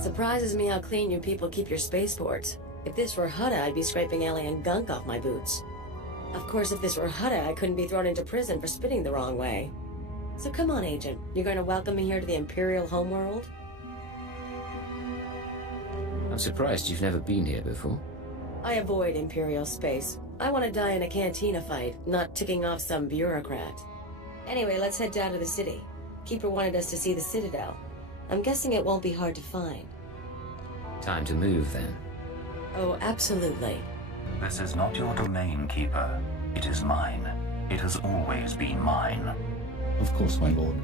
Surprises me how clean you people keep your spaceports. If this were Hutta, I'd be scraping alien gunk off my boots. Of course, if this were Hutta, I couldn't be thrown into prison for spitting the wrong way. So come on, Agent. You're going to welcome me here to the Imperial homeworld? I'm surprised you've never been here before. I avoid Imperial space. I want to die in a cantina fight, not ticking off some bureaucrat. Anyway, let's head down to the city. Keeper wanted us to see the Citadel. I'm guessing it won't be hard to find. Time to move, then. Oh, absolutely. This is not your domain, Keeper. It is mine. It has always been mine. Of course, my lord.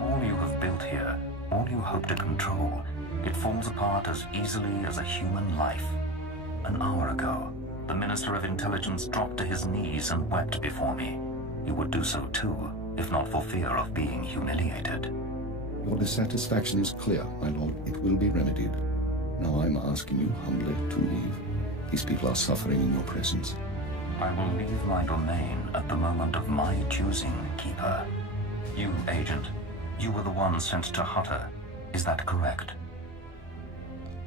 All you have built here, all you hope to control, it falls apart as easily as a human life. An hour ago, the Minister of Intelligence dropped to his knees and wept before me. You would do so too, if not for fear of being humiliated. Your dissatisfaction is clear, my lord. It will be remedied. Now I'm asking you humbly to leave. These people are suffering in your presence. I will leave my domain at the moment of my choosing, Keeper. You, Agent, you were the one sent to Hutta. Is that correct?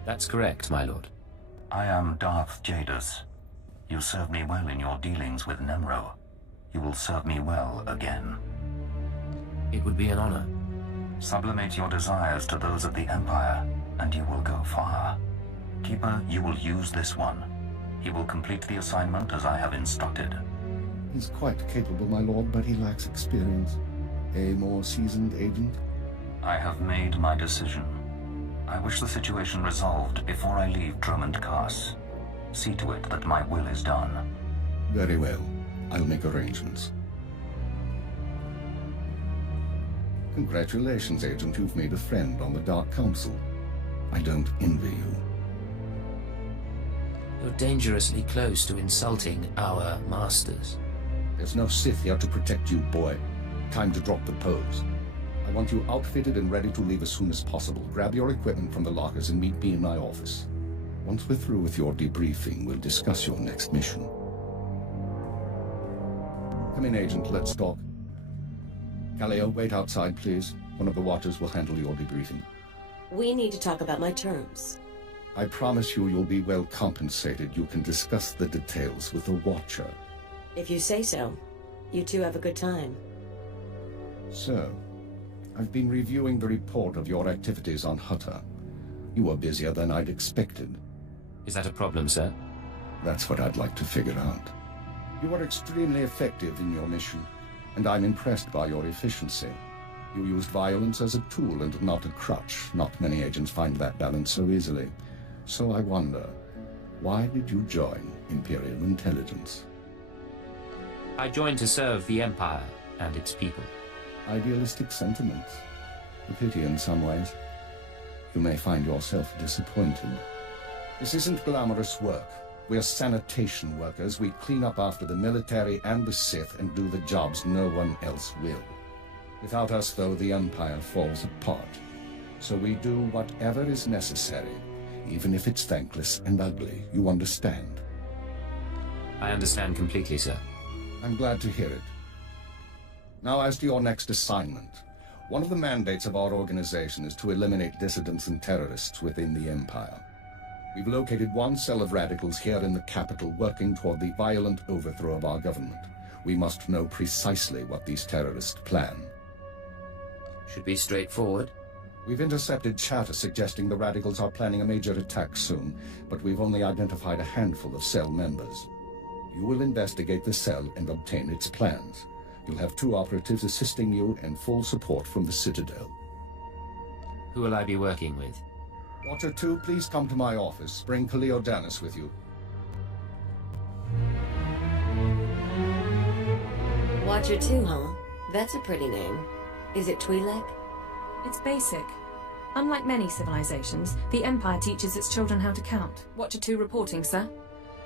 That's correct, my lord. I am Darth Jadus. You served me well in your dealings with Nemro. You will serve me well again. It would be an honor. Sublimate your desires to those of the Empire, and you will go far. Keeper, you will use this one. He will complete the assignment as I have instructed. He's quite capable, my lord, but he lacks experience. A more seasoned agent? I have made my decision. I wish the situation resolved before I leave Dromund Kaas. See to it that my will is done. Very well. I'll make arrangements. Congratulations, Agent. You've made a friend on the Dark Council. I don't envy you. You're dangerously close to insulting our masters. There's no Sith here to protect you, boy. Time to drop the pose. I want you outfitted and ready to leave as soon as possible. Grab your equipment from the lockers and meet me in my office. Once we're through with your debriefing, we'll discuss your next mission. Come in, Agent. Let's talk. Callio, wait outside, please. One of the Watchers will handle your debriefing. We need to talk about my terms. I promise you you'll be well compensated. You can discuss the details with the Watcher. If you say so. You two have a good time. Sir, I've been reviewing the report of your activities on Hutta. You are busier than I'd expected. Is that a problem, sir? That's what I'd like to figure out. You were extremely effective in your mission, and I'm impressed by your efficiency. You used violence as a tool and not a crutch. Not many agents find that balance so easily. So I wonder, why did you join Imperial Intelligence? I joined to serve the Empire and its people. Idealistic sentiments. A pity in some ways. You may find yourself disappointed. This isn't glamorous work. We're sanitation workers. We clean up after the military and the Sith and do the jobs no one else will. Without us, though, the Empire falls apart. So we do whatever is necessary, even if it's thankless and ugly. You understand? I understand completely, sir. I'm glad to hear it. Now, as to your next assignment. One of the mandates of our organization is to eliminate dissidents and terrorists within the Empire. We've located one cell of radicals here in the capital working toward the violent overthrow of our government. We must know precisely what these terrorists plan. Should be straightforward. We've intercepted chatter suggesting the radicals are planning a major attack soon, but we've only identified a handful of cell members. You will investigate the cell and obtain its plans. You'll have 2 operatives assisting you and full support from the Citadel. Who will I be working with? Watcher 2, please come to my office. Bring Khalil Danis with you. Watcher 2, huh? That's a pretty name. Is it Twi'lek? It's basic. Unlike many civilizations, the Empire teaches its children how to count. Watcher 2 reporting, sir.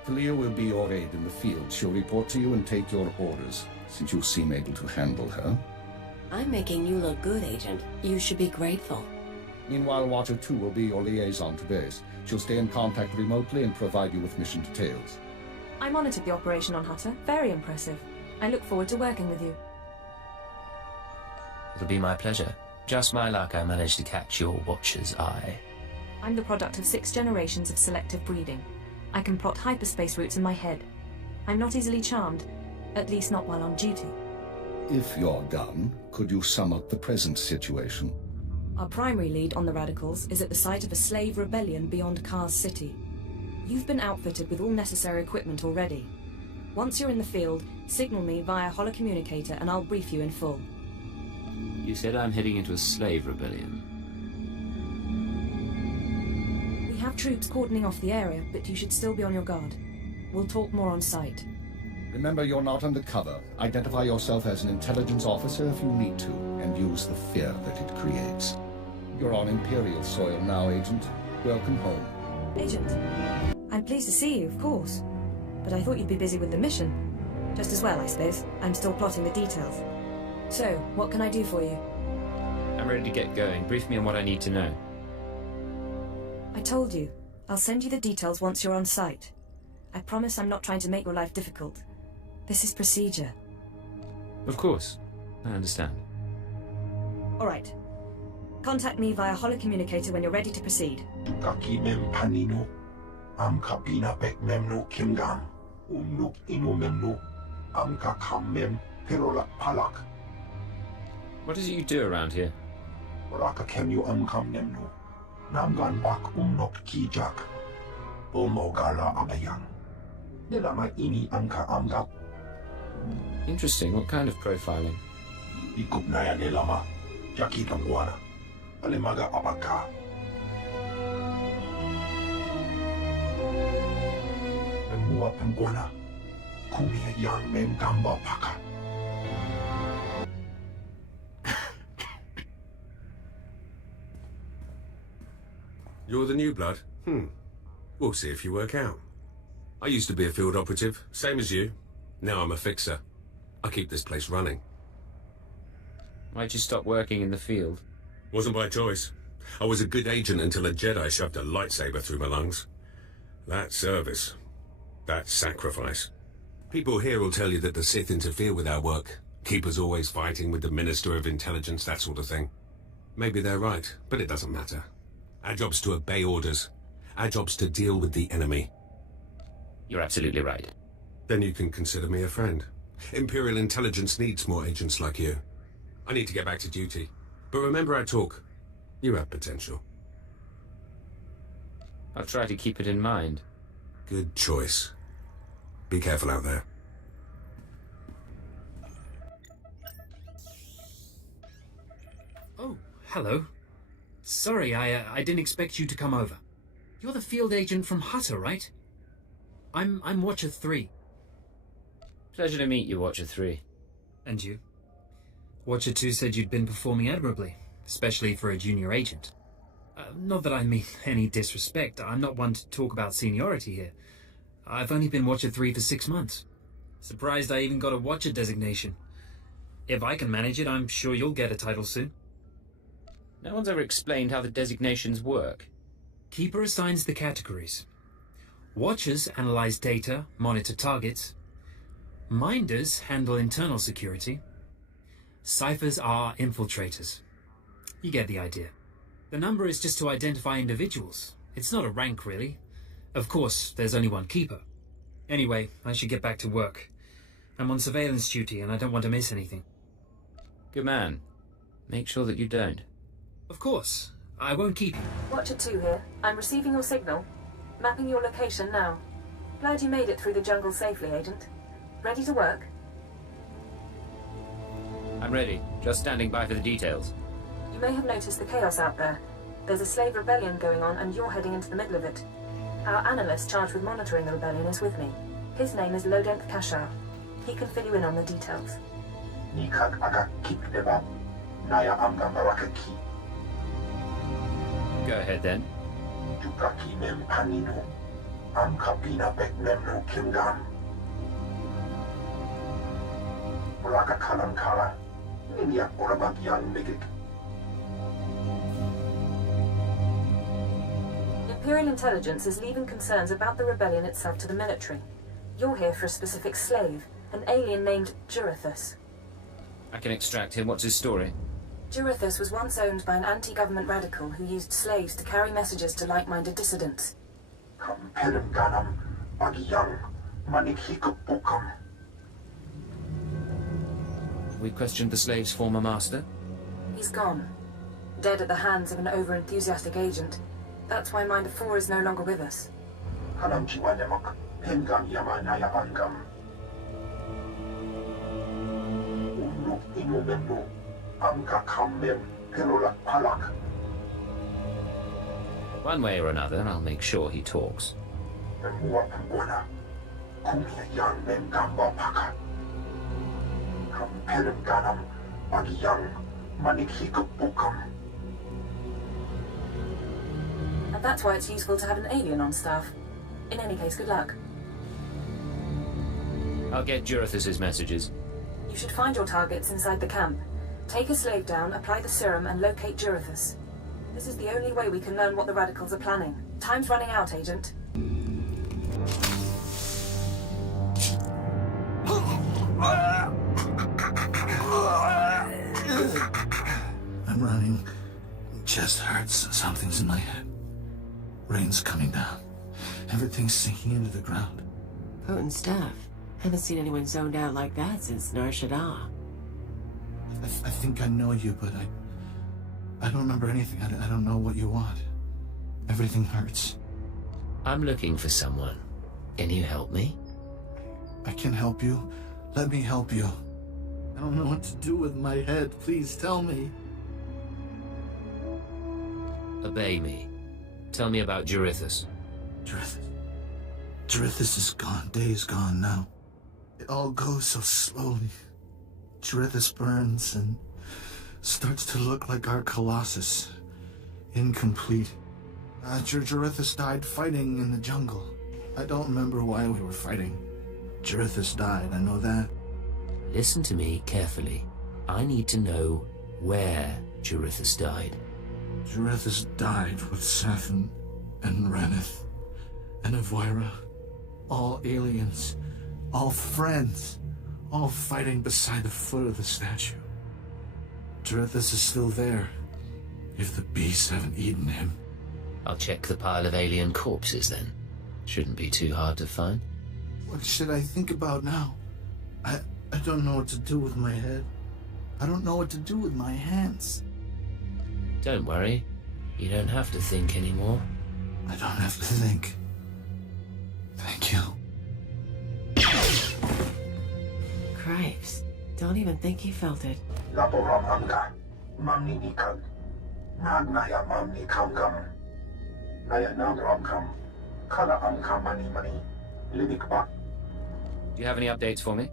Khalil will be your aide in the field. She'll report to you and take your orders, since you seem able to handle her. I'm making you look good, Agent. You should be grateful. Meanwhile, Watcher 2 will be your liaison to base. She'll stay in contact remotely and provide you with mission details. I monitored the operation on Hutta. Very impressive. I look forward to working with you. It'll be my pleasure. Just my luck I managed to catch your Watcher's eye. I'm the product of 6 generations of selective breeding. I can plot hyperspace routes in my head. I'm not easily charmed, at least not while on duty. If you're done, could you sum up the present situation? Our primary lead on the Radicals is at the site of a slave rebellion beyond Kaas City. You've been outfitted with all necessary equipment already. Once you're in the field, signal me via holocommunicator and I'll brief you in full. You said I'm heading into a slave rebellion. We have troops cordoning off the area, but you should still be on your guard. We'll talk more on site. Remember, you're not undercover. Identify yourself as an intelligence officer if you need to, and use the fear that it creates. You're on Imperial soil now, Agent. Welcome home. Agent, I'm pleased to see you, of course. But I thought you'd be busy with the mission. Just as well, I suppose. I'm still plotting the details. So, what can I do for you? I'm ready to get going. Brief me on what I need to know. I told you. I'll send you the details once you're on site. I promise I'm not trying to make your life difficult. This is procedure. Of course. I understand. All right. Contact me via holocommunicator when you're ready to proceed. Tukaki mem panino, am kabina pek memno kimgam, nuk ino memno, am kakam mem perolak palak. What is it you do around here? Raka kemyo am kam nemno, namgan bak nok kijak, bomogala abayang. Nilama ini amka amgap, Interesting. What kind of profiling? ikup naya nilama, jaki tambuana, alimaga abaka. Memua pembuana, kumia yang mem gamba paka. You're the new blood? We'll see if you work out. I used to be a field operative, same as you. Now I'm a fixer. I keep this place running. Why'd you stop working in the field? Wasn't by choice. I was a good agent until a Jedi shoved a lightsaber through my lungs. That's service. That's sacrifice. People here will tell you that the Sith interfere with our work. Keep us always fighting with the Minister of Intelligence, that sort of thing. Maybe they're right, but it doesn't matter. Our job's to obey orders. Our job's to deal with the enemy. You're absolutely right. Then you can consider me a friend. Imperial Intelligence needs more agents like you. I need to get back to duty. But remember our talk. You have potential. I'll try to keep it in mind. Good choice. Be careful out there. Oh, hello. Sorry, I didn't expect you to come over. You're the field agent from Hutter, right? I'm Watcher 3. Pleasure to meet you, Watcher 3. And you? Watcher 2 said you'd been performing admirably, especially for a junior agent. Not that I mean any disrespect. I'm not one to talk about seniority here. I've only been Watcher 3 for 6 months. Surprised I even got a Watcher designation. If I can manage it, I'm sure you'll get a title soon. No one's ever explained how the designations work. Keeper assigns the categories. Watchers analyze data, monitor targets. Minders handle internal security. Ciphers are infiltrators. You get the idea. The number is just to identify individuals. It's not a rank, really. Of course, there's only one keeper. Anyway, I should get back to work. I'm on surveillance duty and I don't want to miss anything. Good man. Make sure that you don't. Of course. I won't keep you. Watcher 2 here. I'm receiving your signal. Mapping your location now. Glad you made it through the jungle safely, Agent. Ready to work? I'm ready. Just standing by for the details. You may have noticed the chaos out there. There's a slave rebellion going on and you're heading into the middle of it. Our analyst charged with monitoring the rebellion is with me. His name is Lodenth Kashar. He can fill you in on the details. Nikak agak kip deba, naya amgam baraka ki. Go ahead then. Tukaki mem panino, am kabina pek memno kimgam. Raka kalan kala, niniak orabagian migik. Imperial Intelligence is leaving concerns about the rebellion itself to the military. You're here for a specific slave, an alien named Jurathus. I can extract him. What's his story? Jurithus was once owned by an anti-government radical who used slaves to carry messages to like-minded dissidents. We questioned the slave's former master. He's gone. Dead at the hands of an over-enthusiastic agent. That's why Minder 4 is no longer with us. One way or another, I'll make sure he talks. And that's why it's useful to have an alien on staff. In any case, good luck. I'll get Jurithus's messages. You should find your targets inside the camp. Take a slave down, apply the serum, and locate Jurithus. This is the only way we can learn what the radicals are planning. Time's running out, Agent. I'm running. Chest hurts. Something's in my head. Rain's coming down. Everything's sinking into the ground. Potent stuff. Haven't seen anyone zoned out like that since Nar Shaddaa. I think I know you, but I don't remember anything. I don't know what you want. Everything hurts. I'm looking for someone. Can you help me? I can help you. Let me help you. I don't know what to do with my head. Please tell me. Obey me. Tell me about Jurithus. Jurithus is gone. Days gone now. It all goes so slowly. Jurithus burns and starts to look like our Colossus. Incomplete. Jurithus died fighting in the jungle. I don't remember why we were fighting. Jurithus died, I know that. Listen to me carefully. I need to know where Jurithus died. Jurithus died with Sathan and Reneth and Avoira. All aliens. All friends. All fighting beside the foot of the statue. Jurithus is still there. If the beasts haven't eaten him. I'll check the pile of alien corpses then. Shouldn't be too hard to find. What should I think about now? I don't know what to do with my head. I don't know what to do with my hands. Don't worry. You don't have to think anymore. I don't have to think. Thank you. Cripes. Don't even think he felt it. Do you have any updates for me?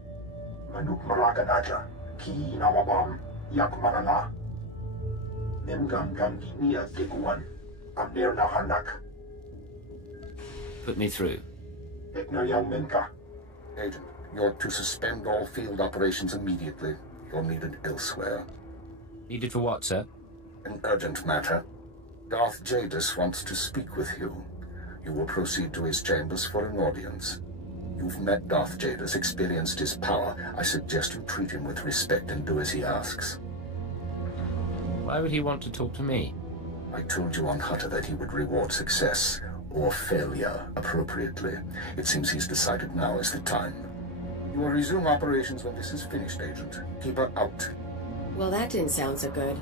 Put me through. Agent, you're to suspend all field operations immediately. You're needed elsewhere. Needed for what, sir? An urgent matter. Darth Jadis wants to speak with you. You will proceed to his chambers for an audience. You've met Darth Jadis, experienced his power. I suggest you treat him with respect and do as he asks. Why would he want to talk to me? I told you on Hutta that he would reward success, or failure, appropriately. It seems he's decided now is the time. You will resume operations when this is finished, Agent. Keep her out. Well, that didn't sound so good.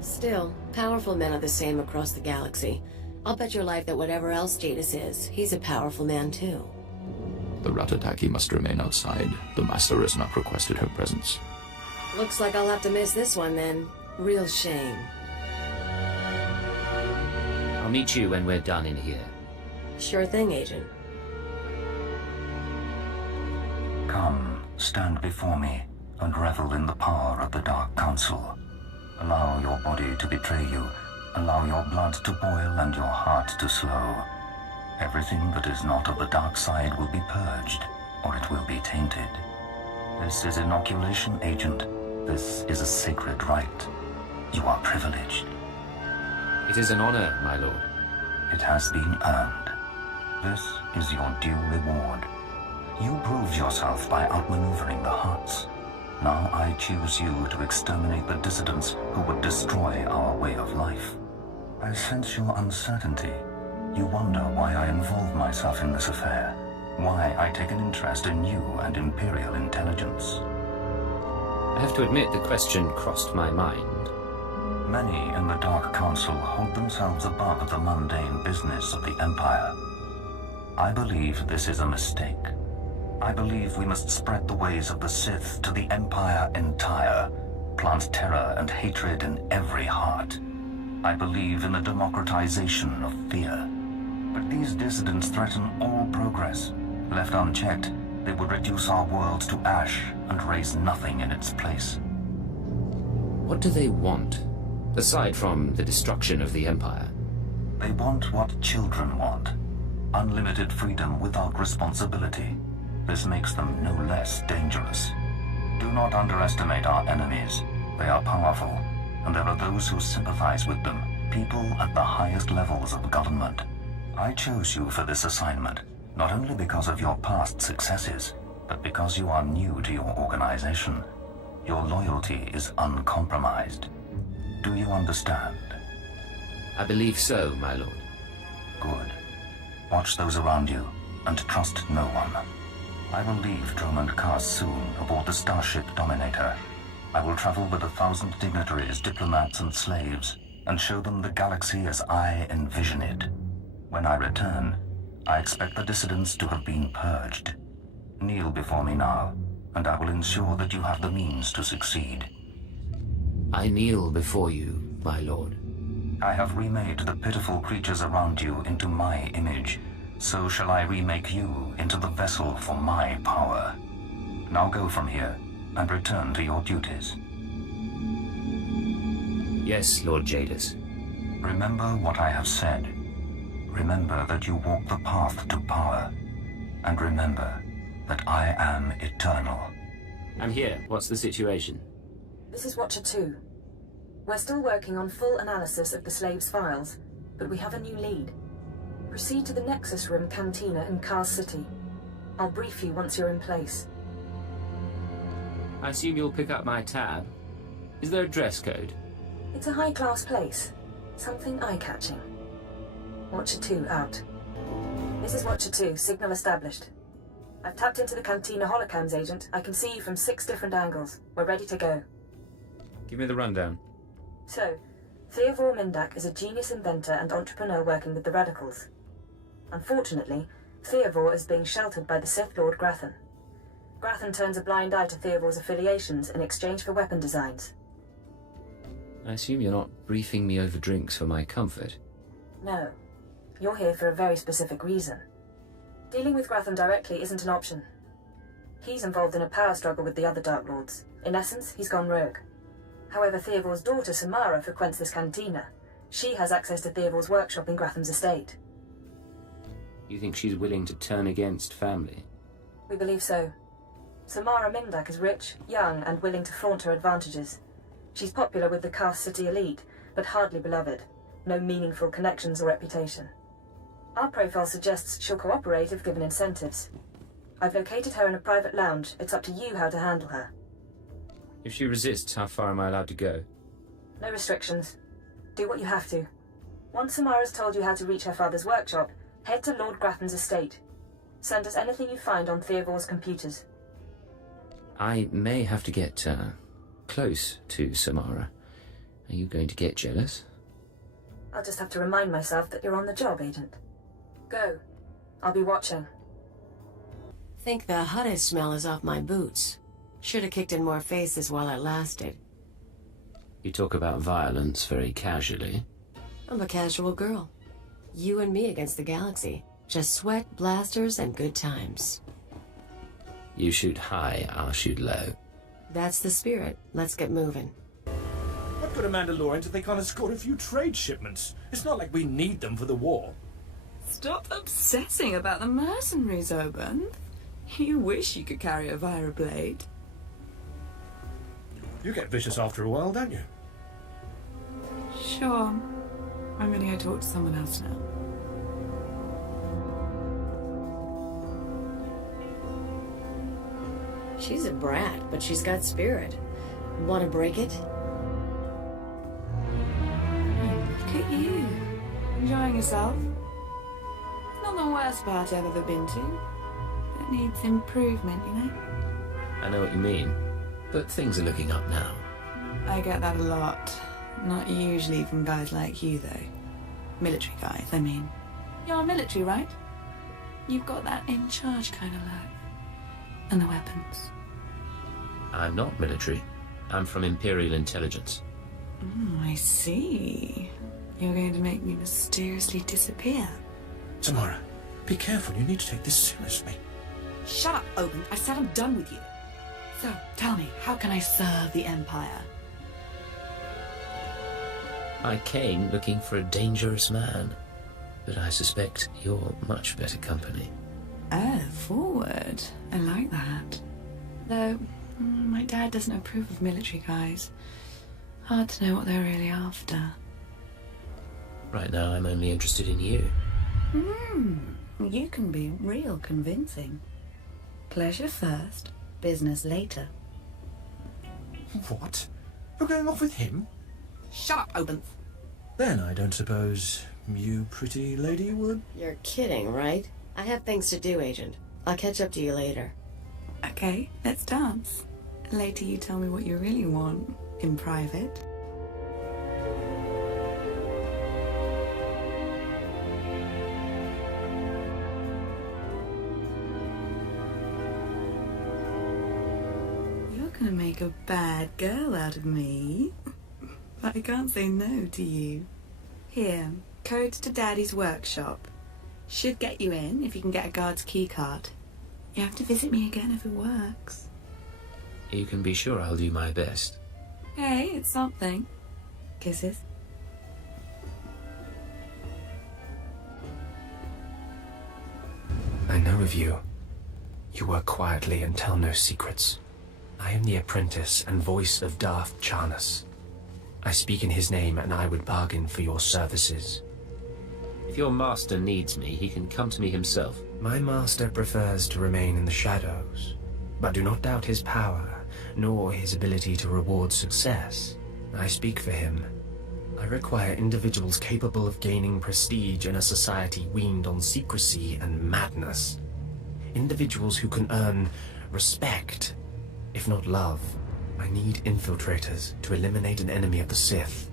Still, powerful men are the same across the galaxy. I'll bet your life that whatever else Jadis is, he's a powerful man too. The Ratataki must remain outside. The Master has not requested her presence. Looks like I'll have to miss this one then. Real shame. I'll meet you when we're done in here. Sure thing, Agent. Come, stand before me, and revel in the power of the Dark Council. Allow your body to betray you. Allow your blood to boil and your heart to slow. Everything that is not of the dark side will be purged, or it will be tainted. This is inoculation, Agent. This is a sacred rite. You are privileged. It is an honor, my lord. It has been earned. This is your due reward. You proved yourself by outmaneuvering the Huts. Now I choose you to exterminate the dissidents who would destroy our way of life. I sense your uncertainty. You wonder why I involve myself in this affair, why I take an interest in you and Imperial intelligence. I have to admit the question crossed my mind. Many in the Dark Council hold themselves above the mundane business of the Empire. I believe this is a mistake. I believe we must spread the ways of the Sith to the Empire entire, plant terror and hatred in every heart. I believe in the democratization of fear. But these dissidents threaten all progress. Left unchecked, they would reduce our world to ash and raise nothing in its place. What do they want, aside from the destruction of the Empire? They want what children want. Unlimited freedom without responsibility. This makes them no less dangerous. Do not underestimate our enemies. They are powerful, and there are those who sympathize with them, people at the highest levels of government. I chose you for this assignment, not only because of your past successes, but because you are new to your organization. Your loyalty is uncompromised. Do you understand? I believe so, my lord. Good. Watch those around you, and trust no one. I will leave Dromund Kaas soon aboard the starship Dominator. I will travel with 1,000 dignitaries, diplomats, and slaves, and show them the galaxy as I envision it. When I return, I expect the dissidents to have been purged. Kneel before me now, and I will ensure that you have the means to succeed. I kneel before you, my lord. I have remade the pitiful creatures around you into my image. So shall I remake you into the vessel for my power. Now go from here, and return to your duties. Yes, Lord Jadis. Remember what I have said. Remember that you walk the path to power. And remember that I am eternal. I'm here. What's the situation? This is Watcher 2. We're still working on full analysis of the slaves' files, but we have a new lead. Proceed to the Nexus Room Cantina in Kaas City. I'll brief you once you're in place. I assume you'll pick up my tab. Is there a dress code? It's a high-class place. Something eye-catching. Watcher 2 out. This is Watcher 2, signal established. I've tapped into the Cantina holocams, Agent. I can see you from 6 different angles. We're ready to go. Give me the rundown. So, Theovor Mindak is a genius inventor and entrepreneur working with the Radicals. Unfortunately, Theovor is being sheltered by the Sith Lord Grathan. Grathan turns a blind eye to Theovor's affiliations in exchange for weapon designs. I assume you're not briefing me over drinks for my comfort. No. You're here for a very specific reason. Dealing with Grathan directly isn't an option. He's involved in a power struggle with the other Dark Lords. In essence, he's gone rogue. However, Theovor's daughter Samara frequents this cantina. She has access to Theovor's workshop in Grathan's estate. You think she's willing to turn against family? We believe so. Samara Mindak is rich, young, and willing to flaunt her advantages. She's popular with the Kaas City elite, but hardly beloved. No meaningful connections or reputation. Our profile suggests she'll cooperate if given incentives. I've located her in a private lounge. It's up to you how to handle her. If she resists, how far am I allowed to go? No restrictions. Do what you have to. Once Samara's told you how to reach her father's workshop, head to Lord Grathan's estate. Send us anything you find on Theovor's computers. I may have to get, close to Samara. Are you going to get jealous? I'll just have to remind myself that you're on the job, Agent. Go. I'll be watching. Think the Hutta smell is off my boots. Should have kicked in more faces while it lasted. You talk about violence very casually. I'm a casual girl. You and me against the galaxy. Just sweat, blasters, and good times. You shoot high, I'll shoot low. That's the spirit. Let's get moving. What good are Mandalorians if they can't escort a few trade shipments? It's not like we need them for the war. Stop obsessing about the mercenaries, Oban. You wish you could carry a Vira blade. You get vicious after a while, don't you? Sure. I'm gonna go talk to someone else now. She's a brat, but she's got spirit. Want to break it? Look at you. Enjoying yourself? It's not the worst party I've ever been to. It needs improvement, you know? I know what you mean, but things are looking up now. I get that a lot. Not usually from guys like you, though. Military guys, I mean. You're military, right? You've got that in charge kind of look. And the weapons. I'm not military. I'm from Imperial intelligence. I see. You're going to make me mysteriously disappear. Samara, be careful. You need to take this seriously. Shut up, Owen. I said I'm done with you. So, tell me, how can I serve the Empire? I came looking for a dangerous man, but I suspect you're much better company. Oh, forward. I like that. Though, my dad doesn't approve of military guys. Hard to know what they're really after. Right now, I'm only interested in you. You can be real convincing. Pleasure first, business later. What? You're going off with him? Shut up, Oben. Then I don't suppose you pretty lady would? You're kidding, right? I have things to do, Agent. I'll catch up to you later. Okay, let's dance. Later you tell me what you really want, in private. You're gonna make a bad girl out of me. But I can't say no to you. Here, code to Daddy's workshop. Should get you in if you can get a guard's keycard. You have to visit me again if it works. You can be sure I'll do my best. Hey, it's something. Kisses. I know of you. You work quietly and tell no secrets. I am the apprentice and voice of Darth Charnas. I speak in his name, and I would bargain for your services. If your master needs me, he can come to me himself. My master prefers to remain in the shadows, but do not doubt his power, nor his ability to reward success. I speak for him. I require individuals capable of gaining prestige in a society weaned on secrecy and madness. Individuals who can earn respect, if not love. I need infiltrators to eliminate an enemy of the Sith.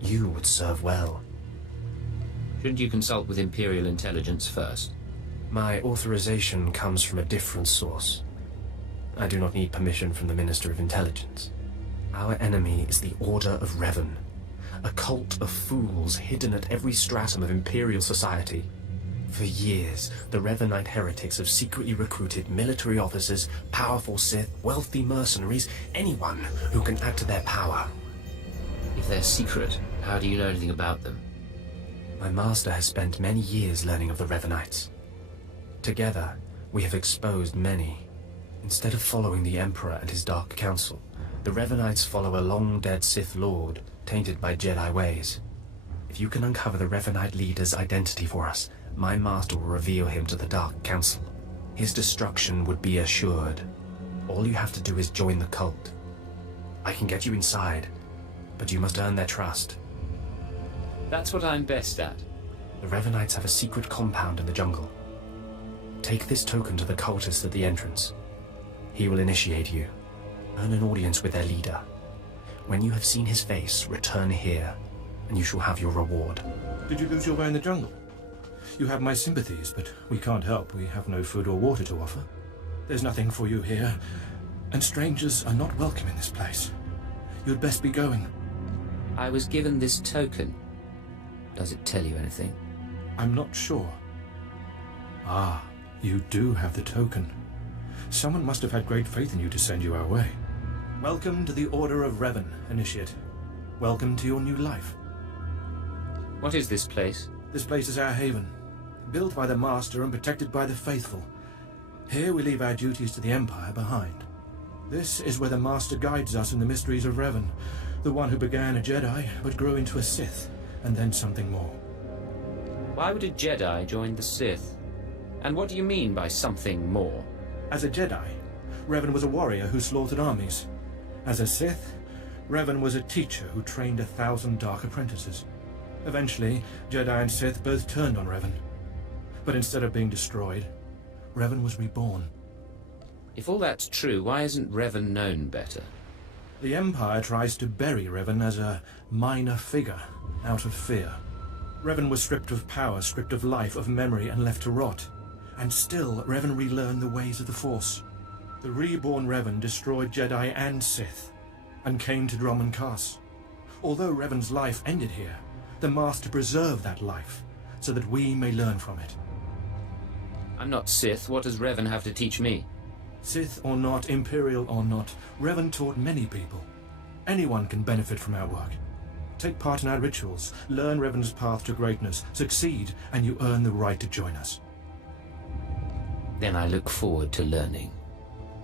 You would serve well. Shouldn't you consult with Imperial intelligence first? My authorization comes from a different source. I do not need permission from the Minister of Intelligence. Our enemy is the Order of Revan, a cult of fools hidden at every stratum of Imperial society. For years, the Revanite heretics have secretly recruited military officers, powerful Sith, wealthy mercenaries, anyone who can add to their power. If they're secret, how do you know anything about them? My master has spent many years learning of the Revanites. Together, we have exposed many. Instead of following the Emperor and his Dark Council, the Revanites follow a long-dead Sith Lord, tainted by Jedi ways. If you can uncover the Revanite leader's identity for us, my master will reveal him to the Dark Council. His destruction would be assured. All you have to do is join the cult. I can get you inside, but you must earn their trust. That's what I'm best at. The Revanites have a secret compound in the jungle. Take this token to the cultist at the entrance. He will initiate you. Earn an audience with their leader. When you have seen his face, return here, and you shall have your reward. Did you lose your way in the jungle? You have my sympathies, but we can't help. We have no food or water to offer. There's nothing for you here, and strangers are not welcome in this place. You'd best be going. I was given this token. Does it tell you anything? I'm not sure. Ah, you do have the token. Someone must have had great faith in you to send you our way. Welcome to the Order of Revan, Initiate. Welcome to your new life. What is this place? This place is our haven, built by the Master and protected by the faithful. Here we leave our duties to the Empire behind. This is where the Master guides us in the mysteries of Revan, the one who began a Jedi but grew into a Sith, and then something more. Why would a Jedi join the Sith? And what do you mean by something more? As a Jedi, Revan was a warrior who slaughtered armies. As a Sith, Revan was a teacher who trained 1,000 dark apprentices. Eventually, Jedi and Sith both turned on Revan. But instead of being destroyed, Revan was reborn. If all that's true, why isn't Revan known better? The Empire tries to bury Revan as a minor figure, out of fear. Revan was stripped of power, stripped of life, of memory, and left to rot. And still, Revan relearned the ways of the Force. The reborn Revan destroyed Jedi and Sith, and came to Dromund Kaas. Although Revan's life ended here, the Master preserved that life, so that we may learn from it. I'm not Sith. What does Revan have to teach me? Sith or not, Imperial or not, Revan taught many people. Anyone can benefit from our work. Take part in our rituals, learn Revan's path to greatness, succeed, and you earn the right to join us. Then I look forward to learning.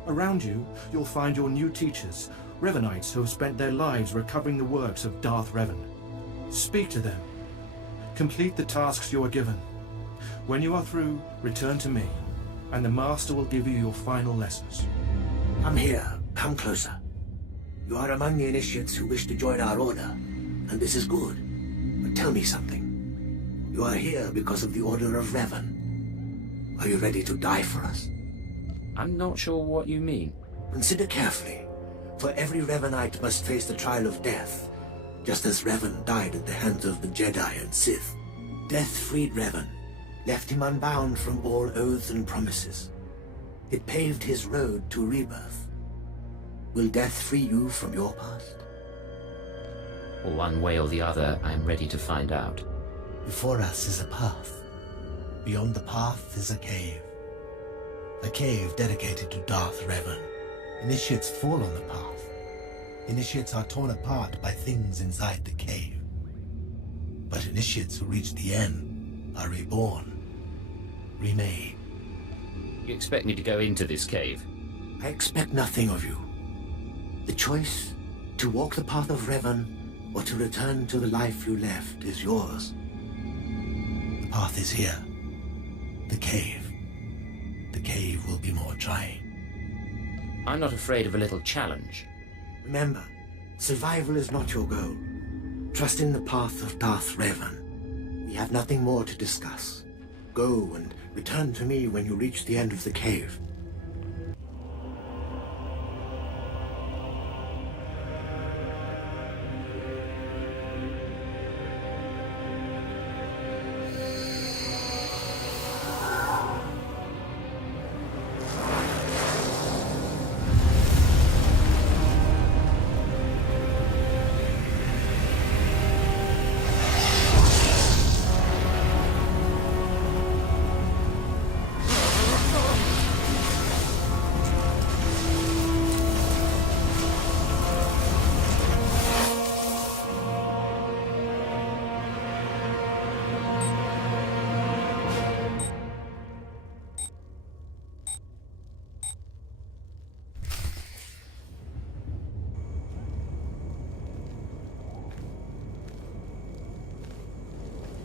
Around you, you'll find your new teachers, Revanites who have spent their lives recovering the works of Darth Revan. Speak to them. Complete the tasks you are given. When you are through, return to me, and the Master will give you your final lessons. Come here. Come closer. You are among the initiates who wish to join our order, and this is good. But tell me something. You are here because of the Order of Revan. Are you ready to die for us? I'm not sure what you mean. Consider carefully, for every Revanite must face the trial of death, just as Revan died at the hands of the Jedi and Sith. Death freed Revan, left him unbound from all oaths and promises. It paved his road to rebirth. Will death free you from your past? One way or the other, I'm ready to find out. Before us is a path. Beyond the path is a cave. A cave dedicated to Darth Revan. Initiates fall on the path. Initiates are torn apart by things inside the cave. But initiates who reach the end are reborn, remade. You expect me to go into this cave? I expect nothing of you. The choice to walk the path of Revan or to return to the life you left is yours. The path is here. The cave. The cave will be more trying. I'm not afraid of a little challenge. Remember, survival is not your goal. Trust in the path of Darth Revan. We have nothing more to discuss. Go and return to me when you reach the end of the cave.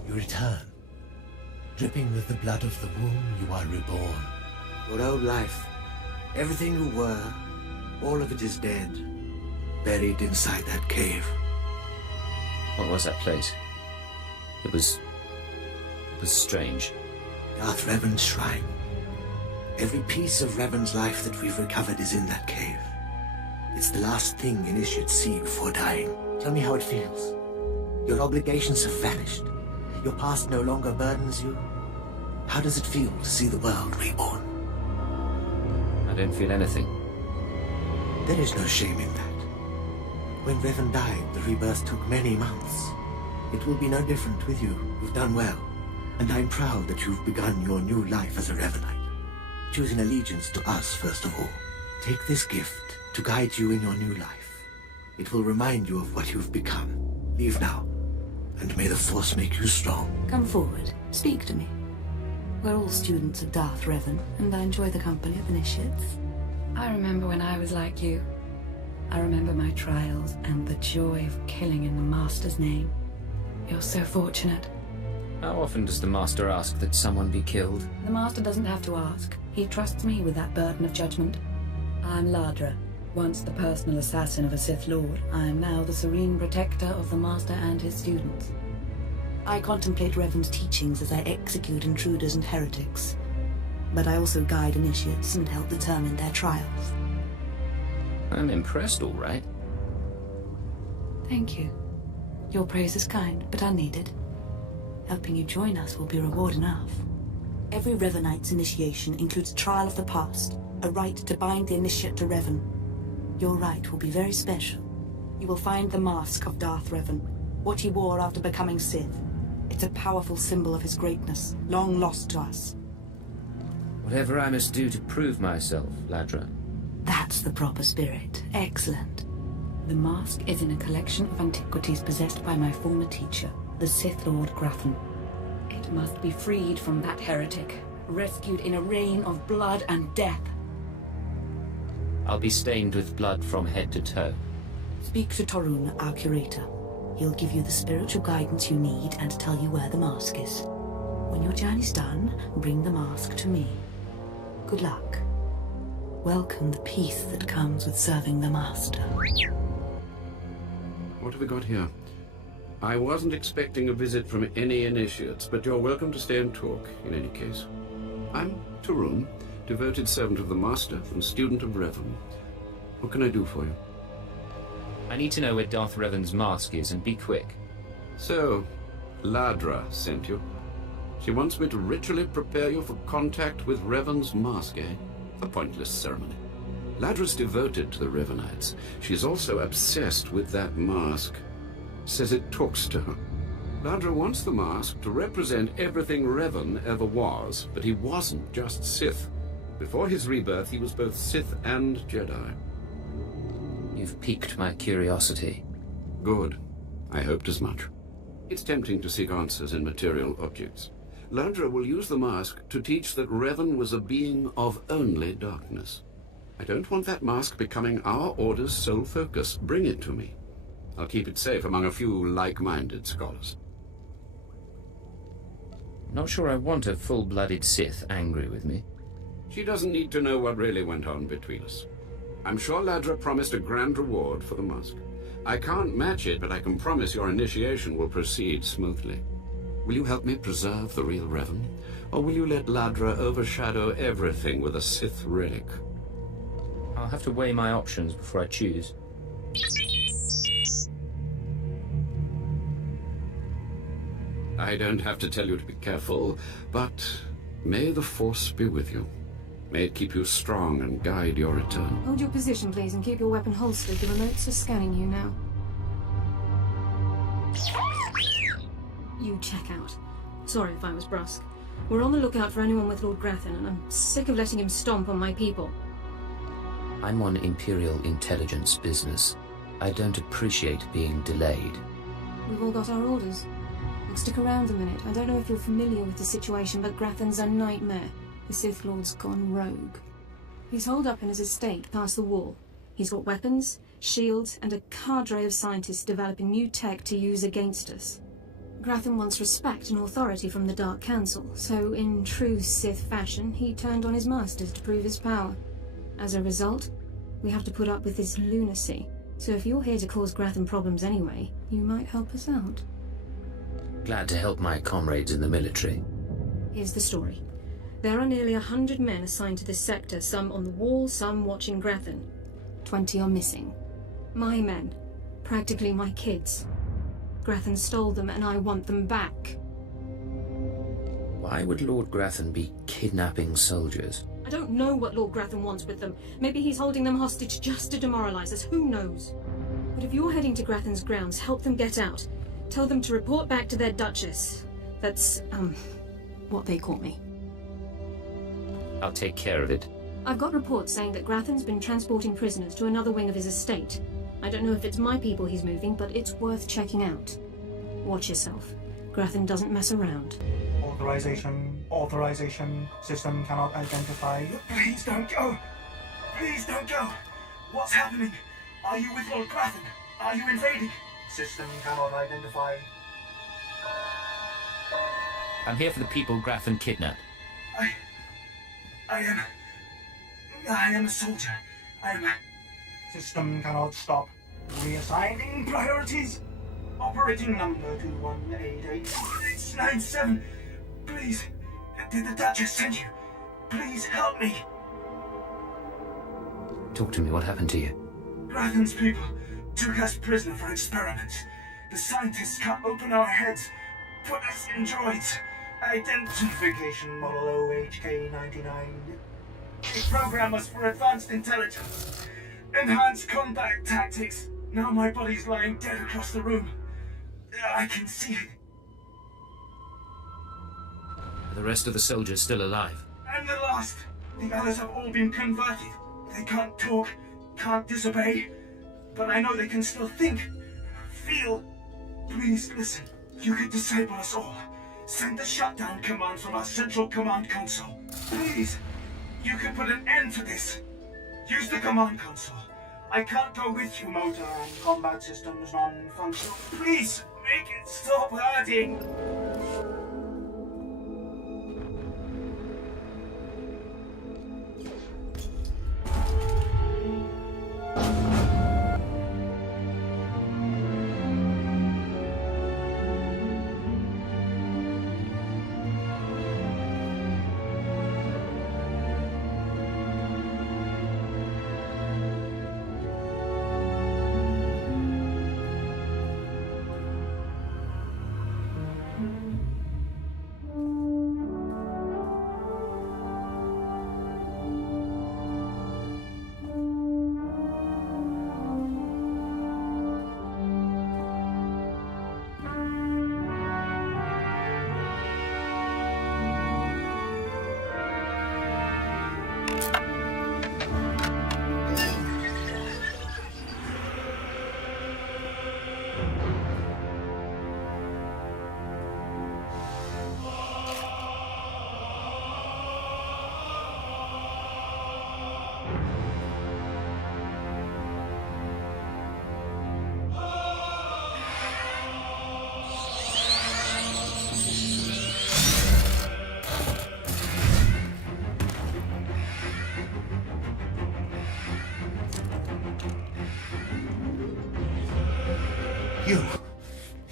You return. Dripping with the blood of the womb, you are reborn. Your old life, everything you were, all of it is dead. Buried inside that cave. What was that place? It was strange. Darth Revan's shrine. Every piece of Revan's life that we've recovered is in that cave. It's the last thing initiates see before dying. Tell me how it feels. Your obligations have vanished. Your past no longer burdens you. How does it feel to see the world reborn? I don't feel anything. There is no shame in that. When Revan died, the rebirth took many months. It will be no different with you. You've done well. And I'm proud that you've begun your new life as a Revanite. Choosing allegiance to us, first of all. Take this gift to guide you in your new life. It will remind you of what you've become. Leave now. And may the Force make you strong. Come forward. Speak to me. We're all students of Darth Revan, and I enjoy the company of initiates. I remember when I was like you. I remember my trials and the joy of killing in the Master's name. You're so fortunate. How often does the Master ask that someone be killed? The Master doesn't have to ask. He trusts me with that burden of judgment. I'm Ladra. Once the personal assassin of a Sith Lord, I am now the serene protector of the Master and his students. I contemplate Revan's teachings as I execute intruders and heretics. But I also guide initiates and help determine their trials. I'm impressed, all right. Thank you. Your praise is kind, but unneeded. Helping you join us will be reward enough. Every Revanite's initiation includes a trial of the past, a rite to bind the initiate to Revan. Your rite will be very special. You will find the mask of Darth Revan, what he wore after becoming Sith. It's a powerful symbol of his greatness, long lost to us. Whatever I must do to prove myself, Ladra. That's the proper spirit. Excellent. The mask is in a collection of antiquities possessed by my former teacher, the Sith Lord Grathan. It must be freed from that heretic, rescued in a rain of blood and death. I'll be stained with blood from head to toe. Speak to Torun, our curator. He'll give you the spiritual guidance you need and tell you where the mask is. When your journey's done, bring the mask to me. Good luck. Welcome the peace that comes with serving the Master. What have we got here? I wasn't expecting a visit from any initiates, but you're welcome to stay and talk, in any case. I'm Torun, devoted servant of the Master and student of Revan. What can I do for you? I need to know where Darth Revan's mask is, and be quick. So, Ladra sent you. She wants me to ritually prepare you for contact with Revan's mask, eh? A pointless ceremony. Ladra's devoted to the Revanites. She's also obsessed with that mask. Says it talks to her. Ladra wants the mask to represent everything Revan ever was, but he wasn't just Sith. Before his rebirth, he was both Sith and Jedi. You've piqued my curiosity. Good. I hoped as much. It's tempting to seek answers in material objects. Ladra will use the mask to teach that Revan was a being of only darkness. I don't want that mask becoming our Order's sole focus. Bring it to me. I'll keep it safe among a few like-minded scholars. Not sure I want a full-blooded Sith angry with me. She doesn't need to know what really went on between us. I'm sure Ladra promised a grand reward for the mask. I can't match it, but I can promise your initiation will proceed smoothly. Will you help me preserve the real Revan? Or will you let Ladra overshadow everything with a Sith relic? I'll have to weigh my options before I choose. I don't have to tell you to be careful, but may the Force be with you. May it keep you strong and guide your return. Hold your position, please, and keep your weapon holstered. The remotes are scanning you now. You check out. Sorry if I was brusque. We're on the lookout for anyone with Lord Grathan, and I'm sick of letting him stomp on my people. I'm on Imperial intelligence business. I don't appreciate being delayed. We've all got our orders. Look, stick around a minute. I don't know if you're familiar with the situation, but Grathan's a nightmare. The Sith Lord's gone rogue. He's holed up in his estate past the wall. He's got weapons, shields, and a cadre of scientists developing new tech to use against us. Grathan wants respect and authority from the Dark Council, so in true Sith fashion, he turned on his masters to prove his power. As a result, we have to put up with his lunacy. So if you're here to cause Grathan problems anyway, you might help us out. Glad to help my comrades in the military. Here's the story. There are nearly 100 men assigned to this sector, some on the wall, some watching Grathan. 20 are missing. My men. Practically my kids. Grathan stole them and I want them back. Why would Lord Grathan be kidnapping soldiers? I don't know what Lord Grathan wants with them. Maybe he's holding them hostage just to demoralize us, who knows? But if you're heading to Grathan's grounds, help them get out. Tell them to report back to their Duchess. That's, what they call me. I'll take care of it. I've got reports saying that Grathan's been transporting prisoners to another wing of his estate. I don't know if it's my people he's moving, but it's worth checking out. Watch yourself. Grathan doesn't mess around. Authorization. Authorization. System cannot identify. Please don't go! Please don't go! What's happening? Are you with Lord Grathan? Are you invading? System cannot identify. I'm here for the people Grathan kidnapped. I am a soldier. System cannot stop. Reassigning priorities. Operating number 2188-697. Please, did the Duchess send you? Please help me. Talk to me, what happened to you? Grathan's people took us prisoner for experiments. The scientists cut open our heads, put us in droids. Identification model OHK-99. They program us for advanced intelligence. Enhanced combat tactics. Now my body's lying dead across the room. I can see it. Are the rest of the soldiers still alive? And the last. The others have all been converted. They can't talk, can't disobey. But I know they can still think, feel. Please listen. You could disable us all. Send the shutdown command from our central command console. Please. You could put an end to this. Use the command console. I can't go with you, motor and combat systems non-functional. Please, make it stop hurting.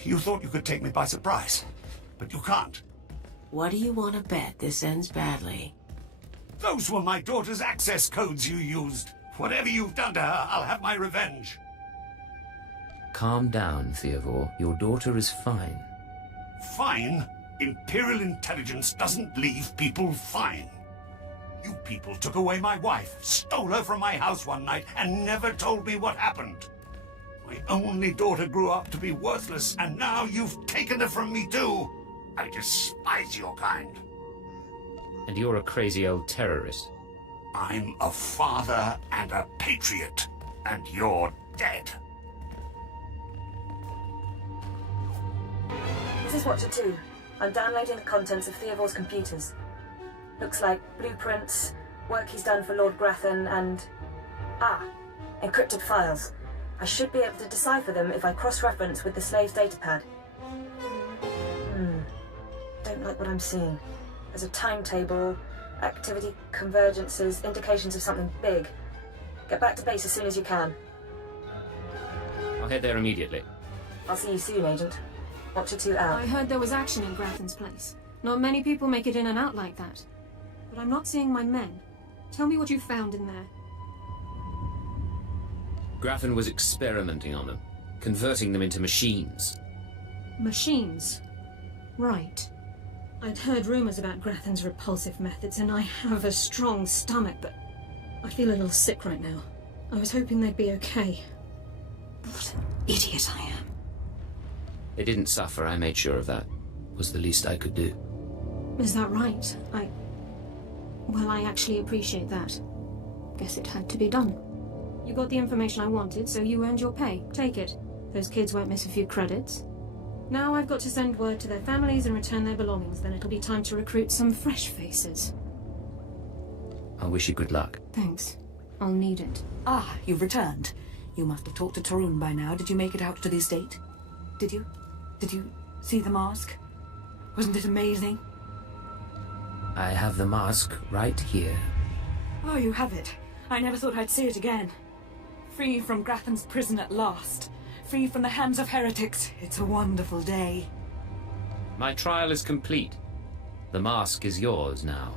You thought you could take me by surprise, but you can't. What do you want to bet this ends badly? Those were my daughter's access codes you used. Whatever you've done to her, I'll have my revenge. Calm down, Theovore. Your daughter is fine. Fine? Imperial intelligence doesn't leave people fine. You people took away my wife, stole her from my house one night, and never told me what happened. My only daughter grew up to be worthless, and now you've taken her from me too. I despise your kind. And you're a crazy old terrorist. I'm a father and a patriot, and you're dead. This is Watcher 2. I'm downloading the contents of Theovore's computers. Looks like blueprints, work he's done for Lord Grathan, and... encrypted files. I should be able to decipher them if I cross-reference with the slave's datapad. Don't like what I'm seeing. There's a timetable, activity convergences, indications of something big. Get back to base as soon as you can. I'll head there immediately. I'll see you soon, Agent. Watcher 2 out. I heard there was action in Grathan's place. Not many people make it in and out like that. But I'm not seeing my men. Tell me what you found in there. Grathan was experimenting on them, converting them into machines. Machines? Right. I'd heard rumors about Grathan's repulsive methods, and I have a strong stomach, but I feel a little sick right now. I was hoping they'd be okay. What an idiot I am. They didn't suffer, I made sure of that. Was the least I could do. Is that right? Well, I actually appreciate that. Guess it had to be done. You got the information I wanted, so you earned your pay. Take it. Those kids won't miss a few credits. Now I've got to send word to their families and return their belongings, then it'll be time to recruit some fresh faces. I wish you good luck. Thanks. I'll need it. Ah, you've returned. You must have talked to Tarun by now. Did you make it out to the estate? Did you? Did you see the mask? Wasn't it amazing? I have the mask right here. Oh, you have it. I never thought I'd see it again. Free from Grathan's prison at last. Free from the hands of heretics. It's a wonderful day. My trial is complete. The mask is yours now.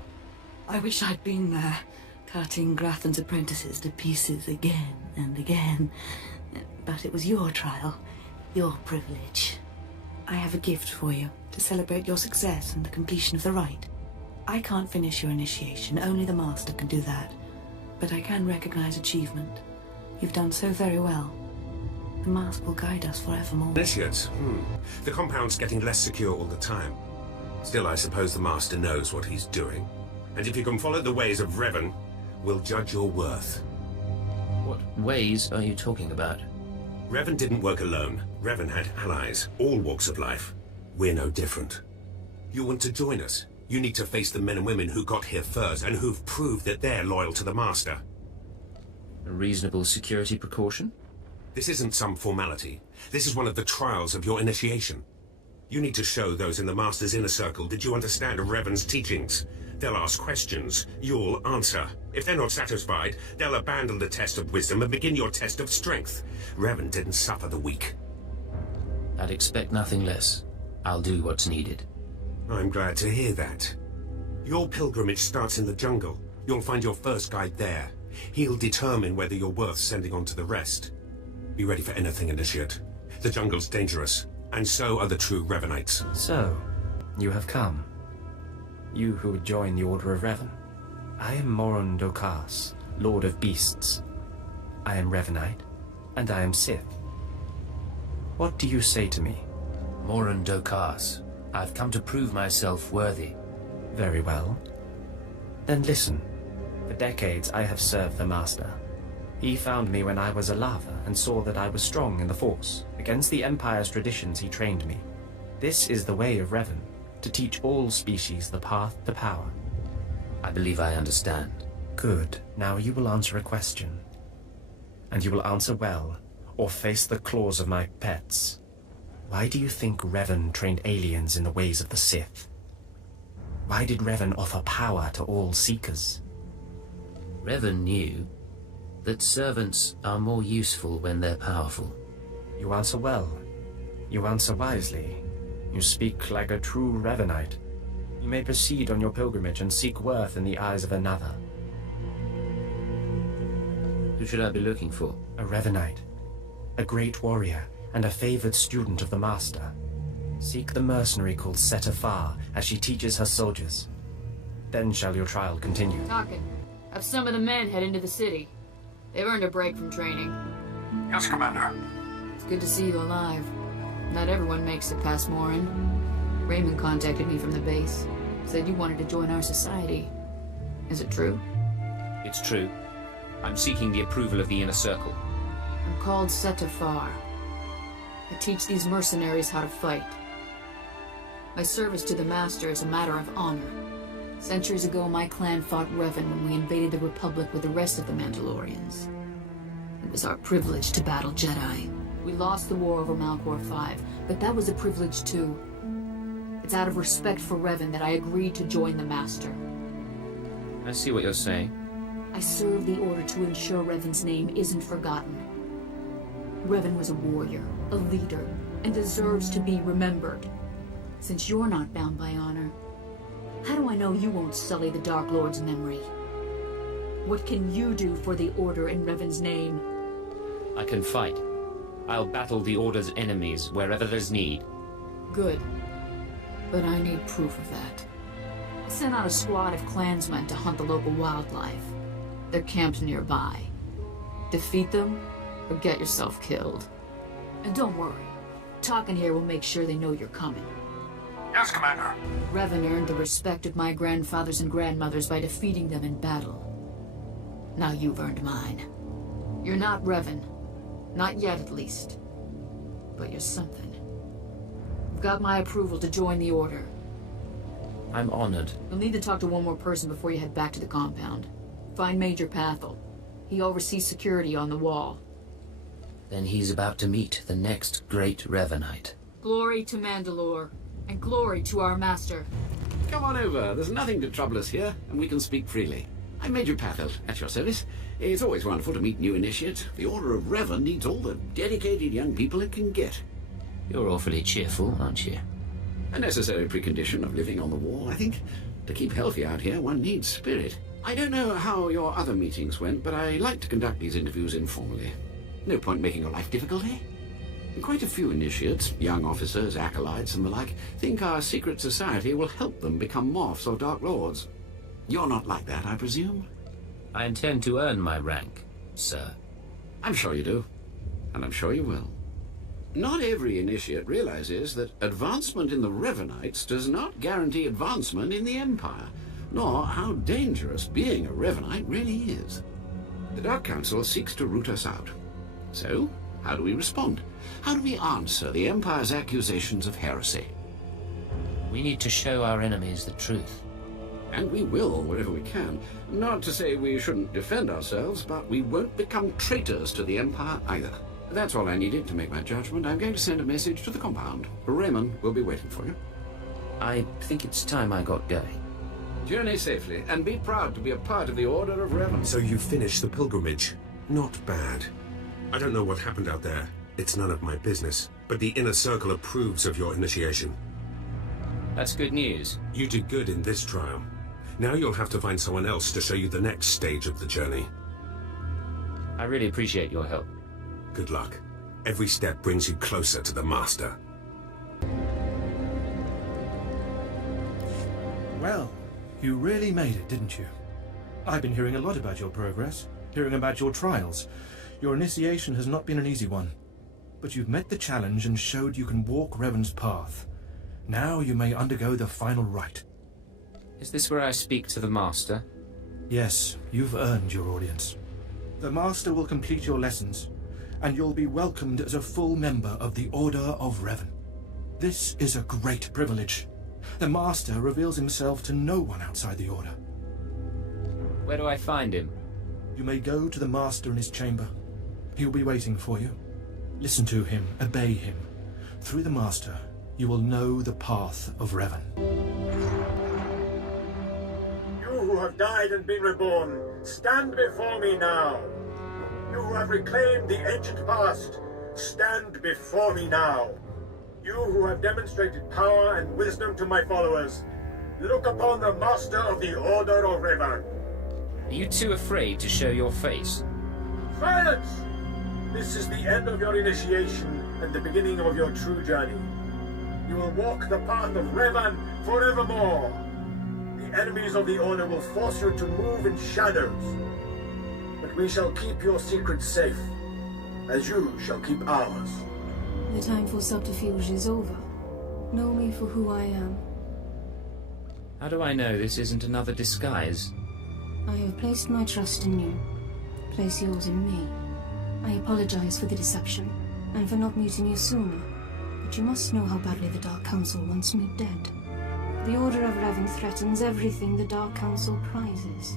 I wish I'd been there, cutting Grathan's apprentices to pieces again and again. But it was your trial, your privilege. I have a gift for you to celebrate your success and the completion of the rite. I can't finish your initiation, only the Master can do that. But I can recognize achievement. You've done so very well. The mask will guide us forevermore. Initiates? The compound's getting less secure all the time. Still, I suppose the Master knows what he's doing. And if you can follow the ways of Revan, we'll judge your worth. What ways are you talking about? Revan didn't work alone. Revan had allies, all walks of life. We're no different. You want to join us? You need to face the men and women who got here first and who've proved that they're loyal to the Master. A reasonable security precaution? This isn't some formality. This is one of the trials of your initiation. You need to show those in the Master's inner circle that you understand Revan's teachings. They'll ask questions. You'll answer. If they're not satisfied, they'll abandon the test of wisdom and begin your test of strength. Revan didn't suffer the weak. I'd expect nothing less. I'll do what's needed. I'm glad to hear that. Your pilgrimage starts in the jungle. You'll find your first guide there. He'll determine whether you're worth sending on to the rest. Be ready for anything, Initiate. The jungle's dangerous, and so are the true Revanites. So, you have come. You who would join the Order of Revan. I am Morun Kaas, Lord of Beasts. I am Revanite, and I am Sith. What do you say to me? Morun Kaas, I've come to prove myself worthy. Very well. Then listen. For decades I have served the Master. He found me when I was a lava and saw that I was strong in the Force. Against the Empire's traditions he trained me. This is the way of Revan, to teach all species the path to power. I believe I understand. Good. Now you will answer a question. And you will answer well, or face the claws of my pets. Why do you think Revan trained aliens in the ways of the Sith? Why did Revan offer power to all Seekers? Revan knew that servants are more useful when they're powerful. You answer well. You answer wisely. You speak like a true Revanite. You may proceed on your pilgrimage and seek worth in the eyes of another. Who should I be looking for? A Revanite. A great warrior, and a favored student of the Master. Seek the mercenary called SWTOR as she teaches her soldiers. Then shall your trial continue. Talking. Have some of the men head into the city. They've earned a break from training. Yes, Commander. It's good to see you alive. Not everyone makes it past Morin. Raymond contacted me from the base. Said you wanted to join our society. Is it true? It's true. I'm seeking the approval of the Inner Circle. I'm called SWTOR. I teach these mercenaries how to fight. My service to the Master is a matter of honor. Centuries ago, my clan fought Revan when we invaded the Republic with the rest of the Mandalorians. It was our privilege to battle Jedi. We lost the war over Malchor 5, but that was a privilege too. It's out of respect for Revan that I agreed to join the Master. I see what you're saying. I serve the Order to ensure Revan's name isn't forgotten. Revan was a warrior, a leader, and deserves to be remembered. Since you're not bound by honor, how do I know you won't sully the Dark Lord's memory? What can you do for the Order in Revan's name? I can fight. I'll battle the Order's enemies wherever there's need. Good. But I need proof of that. I sent out a squad of clansmen to hunt the local wildlife. They're camped nearby. Defeat them, or get yourself killed. And don't worry. Talking here will make sure they know you're coming. Yes, Commander. Revan earned the respect of my grandfathers and grandmothers by defeating them in battle. Now you've earned mine. You're not Revan. Not yet, at least. But you're something. You've got my approval to join the Order. I'm honored. You'll need to talk to one more person before you head back to the compound. Find Major Pathel. He oversees security on the wall. Then he's about to meet the next great Revanite. Glory to Mandalore, and glory to our Master. Come on over. There's nothing to trouble us here, and we can speak freely. I'm Major Pathel, at your service. It's always wonderful to meet new initiates. The Order of Revan needs all the dedicated young people it can get. You're awfully cheerful, aren't you? A necessary precondition of living on the wall, I think. To keep healthy out here, one needs spirit. I don't know how your other meetings went, but I like to conduct these interviews informally. No point making your life difficult, eh? Quite a few initiates, young officers, acolytes, and the like, think our secret society will help them become morphs or Dark Lords. You're not like that, I presume? I intend to earn my rank, sir. I'm sure you do. And I'm sure you will. Not every initiate realizes that advancement in the Revanites does not guarantee advancement in the Empire, nor how dangerous being a Revanite really is. The Dark Council seeks to root us out. So, how do we respond? How do we answer the Empire's accusations of heresy? We need to show our enemies the truth. And we will, wherever we can. Not to say we shouldn't defend ourselves, but we won't become traitors to the Empire either. That's all I needed to make my judgment. I'm going to send a message to the compound. Raymond will be waiting for you. I think it's time I got going. Journey safely, and be proud to be a part of the Order of Revan. So you finished the pilgrimage. Not bad. I don't know what happened out there. It's none of my business. But the Inner Circle approves of your initiation. That's good news. You did good in this trial. Now you'll have to find someone else to show you the next stage of the journey. I really appreciate your help. Good luck. Every step brings you closer to the Master. Well, you really made it, didn't you? I've been hearing a lot about your progress, hearing about your trials. Your initiation has not been an easy one, but you've met the challenge and showed you can walk Revan's path. Now you may undergo the final rite. Is this where I speak to the Master? Yes, you've earned your audience. The Master will complete your lessons, and you'll be welcomed as a full member of the Order of Revan. This is a great privilege. The Master reveals himself to no one outside the Order. Where do I find him? You may go to the Master in his chamber. He'll be waiting for you. Listen to him, obey him. Through the Master, you will know the path of Revan. You who have died and been reborn, stand before me now. You who have reclaimed the ancient past, stand before me now. You who have demonstrated power and wisdom to my followers, look upon the Master of the Order of Revan. Are you too afraid to show your face? Silence! This is the end of your initiation and the beginning of your true journey. You will walk the path of Revan forevermore. The enemies of the Order will force you to move in shadows. But we shall keep your secrets safe, as you shall keep ours. The time for subterfuge is over. Know me for who I am. How do I know this isn't another disguise? I have placed my trust in you. Place yours in me. I apologize for the deception, and for not meeting you sooner. But you must know how badly the Dark Council wants me dead. The Order of Revan threatens everything the Dark Council prizes.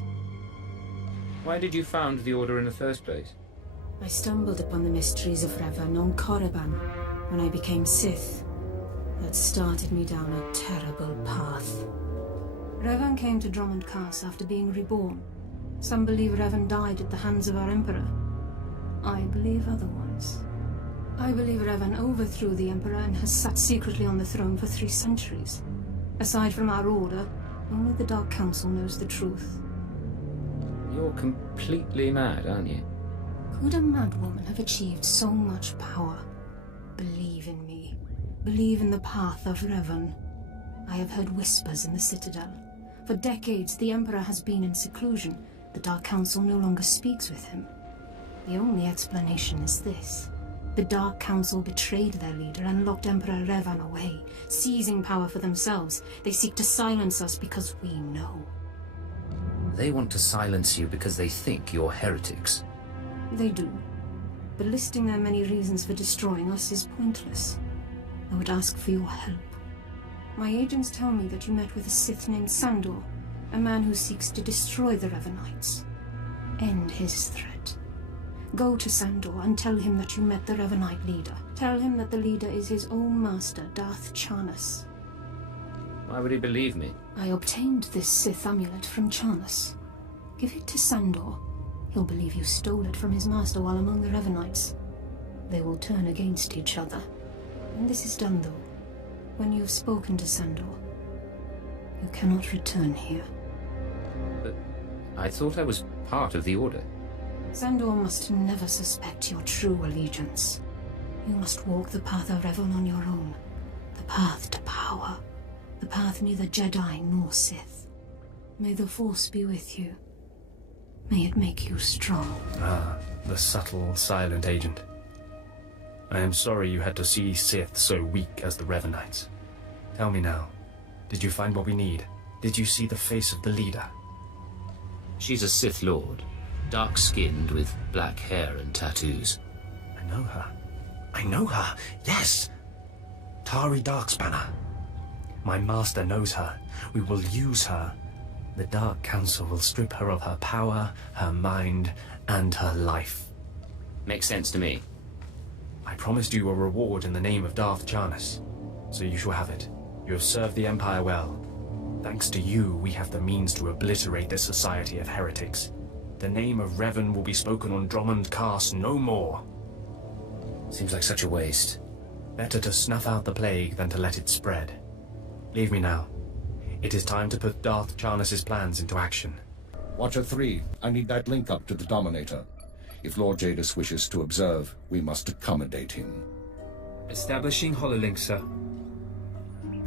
Why did you found the Order in the first place? I stumbled upon the mysteries of Revan on Korriban when I became Sith. That started me down a terrible path. Revan came to Dromund Kaas after being reborn. Some believe Revan died at the hands of our Emperor. I believe otherwise. I believe Revan overthrew the Emperor and has sat secretly on the throne for 3 centuries. Aside from our Order, only the Dark Council knows the truth. You're completely mad, aren't you? Could a madwoman have achieved so much power? Believe in me. Believe in the path of Revan. I have heard whispers in the Citadel. For decades, the Emperor has been in seclusion. The Dark Council no longer speaks with him. The only explanation is this. The Dark Council betrayed their leader and locked Emperor Revan away, seizing power for themselves. They seek to silence us because we know. They want to silence you because they think you're heretics. They do. But listing their many reasons for destroying us is pointless. I would ask for your help. My agents tell me that you met with a Sith named SWTOR, a man who seeks to destroy the Revanites. End his threat. Go to SWTOR and tell him that you met the Revanite leader. Tell him that the leader is his own master, Darth Charnas. Why would he believe me? I obtained this Sith amulet from Charnas. Give it to Sandor. He'll believe you stole it from his master while among the Revenites. They will turn against each other. When this is done, though, when you have spoken to Sandor, you cannot return here. But I thought I was part of the Order. Sandor must never suspect your true allegiance. You must walk the path of Revan on your own. The path to power. The path neither Jedi nor Sith. May the Force be with you. May it make you strong. Ah, the subtle, silent agent. I am sorry you had to see Sith so weak as the Revenites. Tell me now, did you find what we need? Did you see the face of the leader? She's a Sith Lord, dark-skinned with black hair and tattoos. I know her. I know her, yes! Tari Darkspanner. My master knows her. We will use her. The Dark Council will strip her of her power, her mind, and her life. Makes sense to me. I promised you a reward in the name of Darth Jarnus, so you shall have it. You have served the Empire well. Thanks to you, we have the means to obliterate this society of heretics. The name of Revan will be spoken on Dromund Kaas no more. Seems like such a waste. Better to snuff out the plague than to let it spread. Leave me now. It is time to put Darth Jarnus's plans into action. Watcher 3, I need that link up to the Dominator. If Lord Jadis wishes to observe, we must accommodate him. Establishing hololink, sir.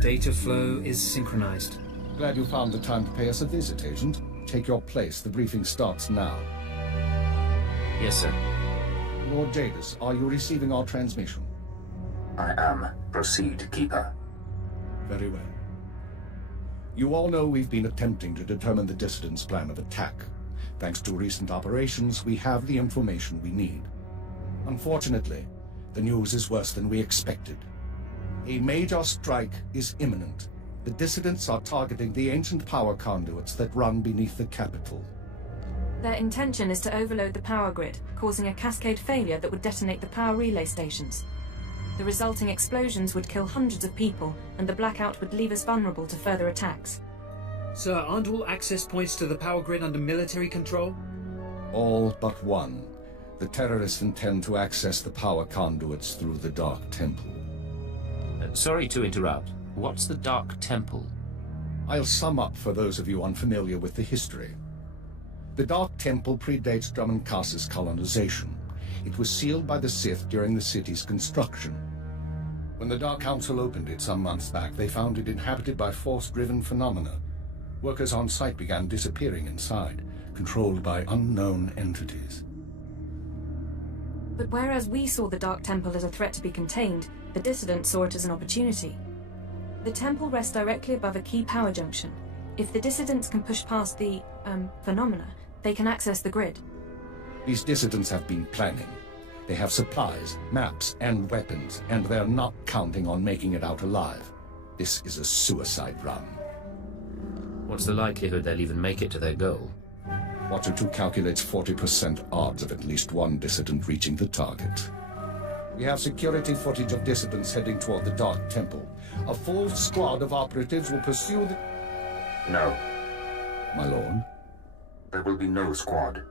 Data flow is synchronized. Glad you found the time to pay us a visit, Agent. Take your place. The briefing starts now. Yes, sir. Lord Jadis, are you receiving our transmission? I am. Proceed, Keeper. Very well. You all know we've been attempting to determine the Dissidents' plan of attack. Thanks to recent operations, we have the information we need. Unfortunately, the news is worse than we expected. A major strike is imminent. The Dissidents are targeting the ancient power conduits that run beneath the capital. Their intention is to overload the power grid, causing a cascade failure that would detonate the power relay stations. The resulting explosions would kill hundreds of people, and the blackout would leave us vulnerable to further attacks. Sir, aren't all access points to the power grid under military control? All but one. The terrorists intend to access the power conduits through the Dark Temple. Sorry to interrupt. What's the Dark Temple? I'll sum up for those of you unfamiliar with the history. The Dark Temple predates Dromund Kaas's colonization. It was sealed by the Sith during the city's construction. When the Dark Council opened it some months back, they found it inhabited by force-driven phenomena. Workers on site began disappearing inside, controlled by unknown entities. But whereas we saw the Dark Temple as a threat to be contained, the Dissidents saw it as an opportunity. The temple rests directly above a key power junction. If the Dissidents can push past the, phenomena, they can access the grid. These Dissidents have been planning. They have supplies, maps, and weapons, and they're not counting on making it out alive. This is a suicide run. What's the likelihood they'll even make it to their goal? Watcher 2 calculates 40% odds of at least one Dissident reaching the target. We have security footage of Dissidents heading toward the Dark Temple. A full squad of operatives will pursue the... No. My lord? There will be no squad.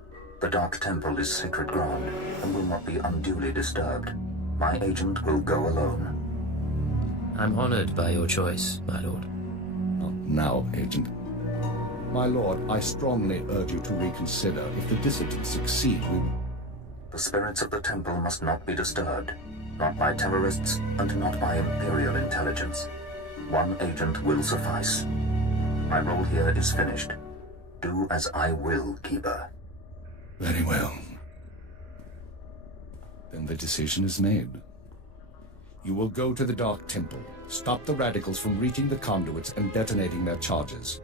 The Dark Temple is sacred ground and will not be unduly disturbed. My agent will go alone. I'm honored by your choice, my lord. Not now, Agent. My lord, I strongly urge you to reconsider. If the Dissidents succeed, we... The spirits of the temple must not be disturbed. Not by terrorists, and not by Imperial intelligence. One agent will suffice. My role here is finished. Do as I will, Keeper. Very well. Then the decision is made. You will go to the Dark Temple, stop the radicals from reaching the conduits and detonating their charges.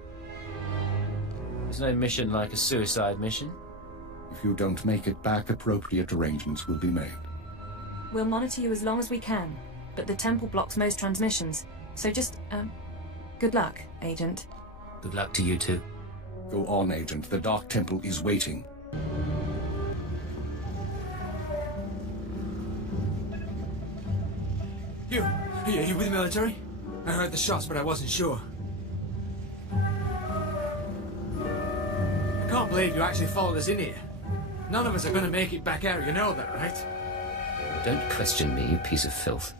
There's no mission like a suicide mission. If you don't make it back, appropriate arrangements will be made. We'll monitor you as long as we can, but the temple blocks most transmissions. So just, good luck, Agent. Good luck to you too. Go on, Agent. The Dark Temple is waiting. You with the military? I heard the shots, but I wasn't sure. I can't can't believe you actually followed us in here. None of us are going to make it back out, you know that, right? Don't question me, you piece of filth.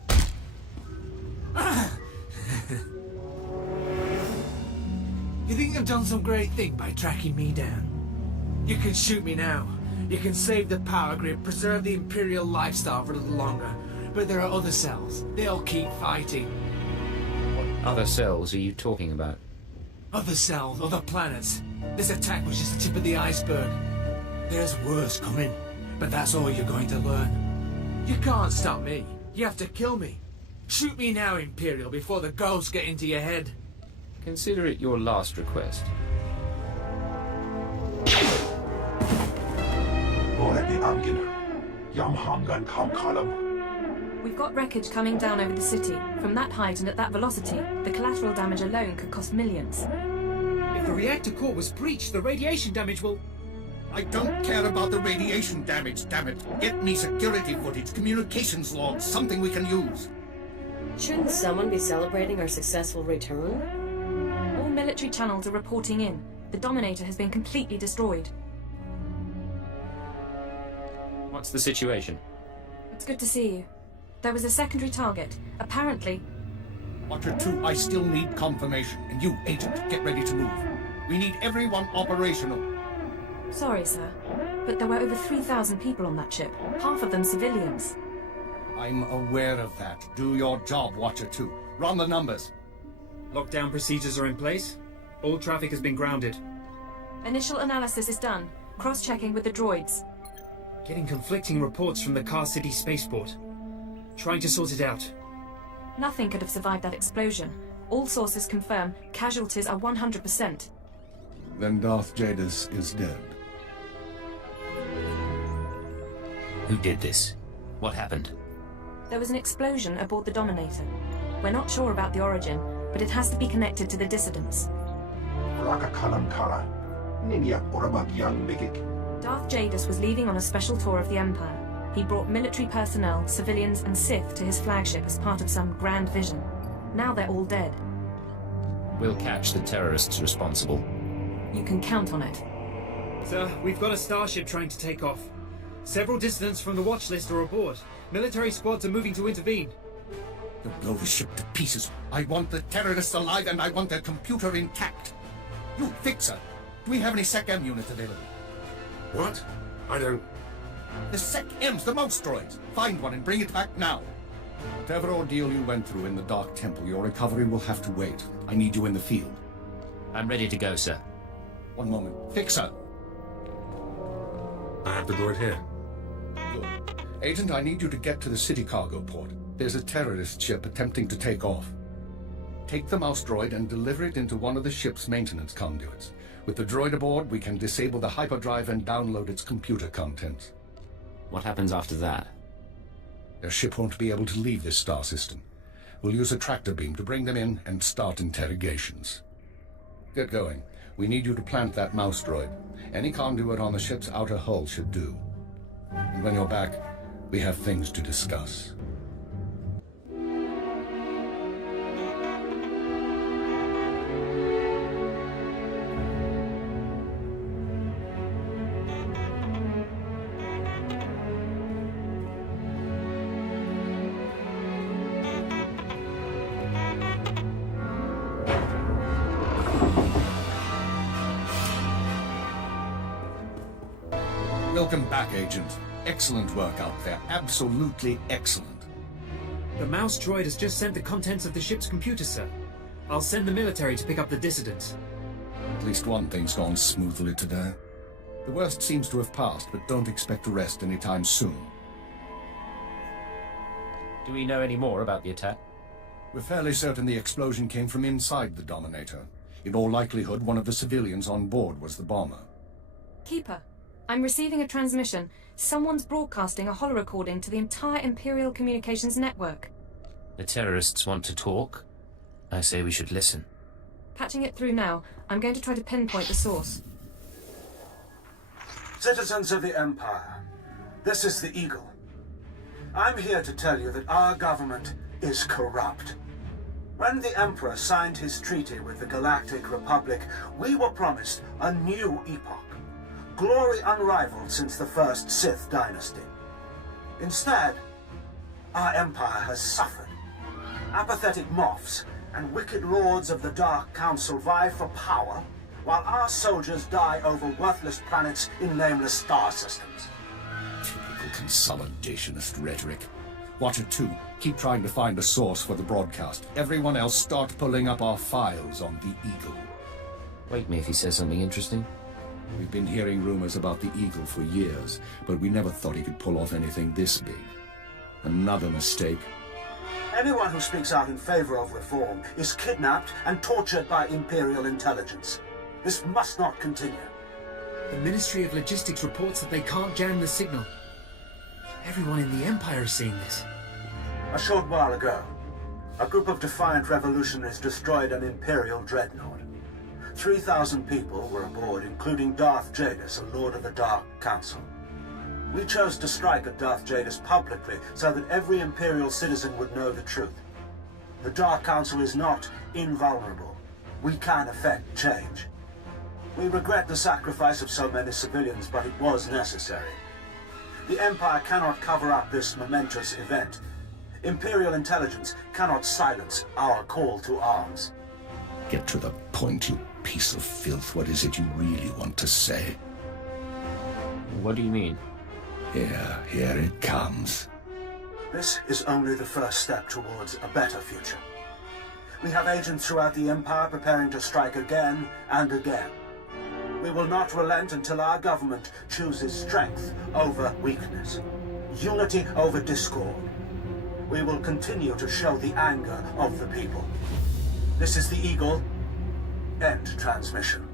You think I've done some great thing by tracking me down? You can shoot me now. You can save the power grid, preserve the Imperial lifestyle for a little longer. But there are other cells. They'll keep fighting. What other cells are you talking about? Other cells, other planets. This attack was just the tip of the iceberg. There's worse coming, but that's all you're going to learn. You can't stop me. You have to kill me. Shoot me now, Imperial, before the ghosts get into your head. Consider it your last request. We've got wreckage coming down over the city. From that height and at that velocity, the collateral damage alone could cost millions. If the reactor core was breached, the radiation damage will... I don't care about the radiation damage, damn it. Get me security footage, communications logs, something we can use. Shouldn't someone be celebrating our successful return? All military channels are reporting in. The Dominator has been completely destroyed. What's the situation? It's good to see you. There was a secondary target. Apparently... Watcher 2, I still need confirmation. And you, Agent, get ready to move. We need everyone operational. Sorry, sir, but there were over 3,000 people on that ship. Half of them civilians. I'm aware of that. Do your job, Watcher 2. Run the numbers. Lockdown procedures are in place. All traffic has been grounded. Initial analysis is done. Cross-checking with the droids. Getting conflicting reports from the Kaas City spaceport. Trying to sort it out. Nothing could have survived that explosion. All sources confirm casualties are 100%. Then Darth Jadis is dead. Who did this? What happened? There was an explosion aboard the Dominator. We're not sure about the origin, but it has to be connected to the dissidents. Darth Jadis was leaving on a special tour of the Empire. He brought military personnel, civilians, and Sith to his flagship as part of some grand vision. Now they're all dead. We'll catch the terrorists responsible. You can count on it. Sir, we've got a starship trying to take off. Several dissidents from the watch list are aboard. Military squads are moving to intervene. You'll blow the ship to pieces. I want the terrorists alive and I want their computer intact. You, Fixer, do we have any Sec-M units available? What? I don't... The Sec-Ms, the mouse droids. Find one and bring it back now. Whatever ordeal you went through in the Dark Temple, your recovery will have to wait. I need you in the field. I'm ready to go, sir. One moment. Fixer! I have the droid here. Good. Agent, I need you to get to the city cargo port. There's a terrorist ship attempting to take off. Take the mouse droid and deliver it into one of the ship's maintenance conduits. With the droid aboard, we can disable the hyperdrive and download its computer contents. What happens after that? Their ship won't be able to leave this star system. We'll use a tractor beam to bring them in and start interrogations. Get going. We need you to plant that mouse droid. Any conduit on the ship's outer hull should do. And when you're back, we have things to discuss. Welcome back, Agent. Excellent work out there. Absolutely excellent. The mouse droid has just sent the contents of the ship's computer, sir. I'll send the military to pick up the dissidents. At least one thing's gone smoothly today. The worst seems to have passed, but don't expect a rest anytime soon. Do we know any more about the attack? We're fairly certain the explosion came from inside the Dominator. In all likelihood, one of the civilians on board was the bomber. Keeper, I'm receiving a transmission. Someone's broadcasting a holo-recording to the entire Imperial communications network. The terrorists want to talk? I say we should listen. Patching it through now. I'm going to try to pinpoint the source. Citizens of the Empire, this is the Eagle. I'm here to tell you that our government is corrupt. When the Emperor signed his treaty with the Galactic Republic, we were promised a new epoch. glory unrivaled since the first Sith dynasty. Instead, our empire has suffered. Apathetic moffs and wicked lords of the Dark Council vie for power, while our soldiers die over worthless planets in nameless star systems. Typical consolidationist rhetoric. Watcher 2, keep trying to find a source for the broadcast. Everyone else start pulling up our files on the Eagle. Wake me if he says something interesting. We've been hearing rumors about the Eagle for years, but we never thought he could pull off anything this big. Another mistake. Anyone who speaks out in favor of reform is kidnapped and tortured by Imperial intelligence. This must not continue. The Ministry of Logistics reports that they can't jam the signal. Everyone in the Empire is seeing this. A short while ago, a group of defiant revolutionaries destroyed an Imperial dreadnought. 3,000 people were aboard, including Darth Jadis, a Lord of the Dark Council. We chose to strike at Darth Jadis publicly so that every Imperial citizen would know the truth. The Dark Council is not invulnerable. We can effect change. We regret the sacrifice of so many civilians, but it was necessary. The Empire cannot cover up this momentous event. Imperial intelligence cannot silence our call to arms. Get to the point, you piece of filth. What is it you really want to say? What do you mean? Here it comes. This is only the first step towards a better future. We have agents throughout the Empire preparing to strike again and again. We will not relent until our government chooses strength over weakness, unity over discord. We will continue to show the anger of the people. This is the Eagle. End transmission.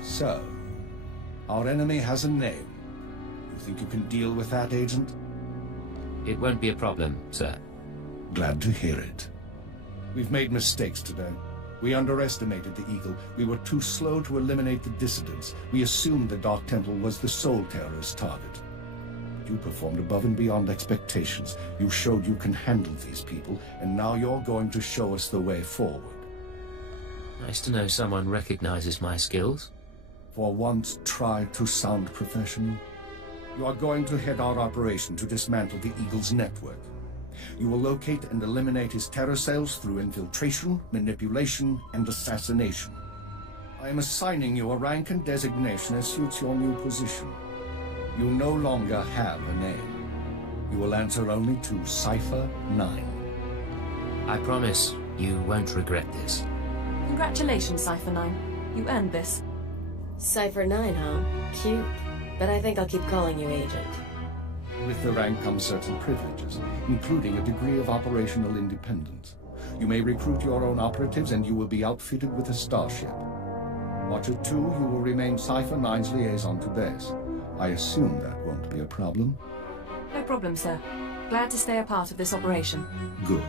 So, our enemy has a name. You think you can deal with that, Agent? It won't be a problem, sir. Glad to hear it. We've made mistakes today. We underestimated the Eagle. We were too slow to eliminate the dissidents. We assumed the Dark Temple was the sole terrorist target. You performed above and beyond expectations. You showed you can handle these people, and now you're going to show us the way forward. Nice to know someone recognizes my skills. For once, try to sound professional. You are going to head our operation to dismantle the Eagle's network. You will locate and eliminate his terror cells through infiltration, manipulation, and assassination. I am assigning you a rank and designation as suits your new position. You no longer have a name. You will answer only to Cypher 9. I promise you won't regret this. Congratulations, Cypher 9. You earned this. Cypher 9, huh? Cute. But I think I'll keep calling you Agent. With the rank comes certain privileges, including a degree of operational independence. You may recruit your own operatives, and you will be outfitted with a starship. Watcher 2, you will remain Cypher 9's liaison to base. I assume that won't be a problem? No problem, sir. Glad to stay a part of this operation. Good.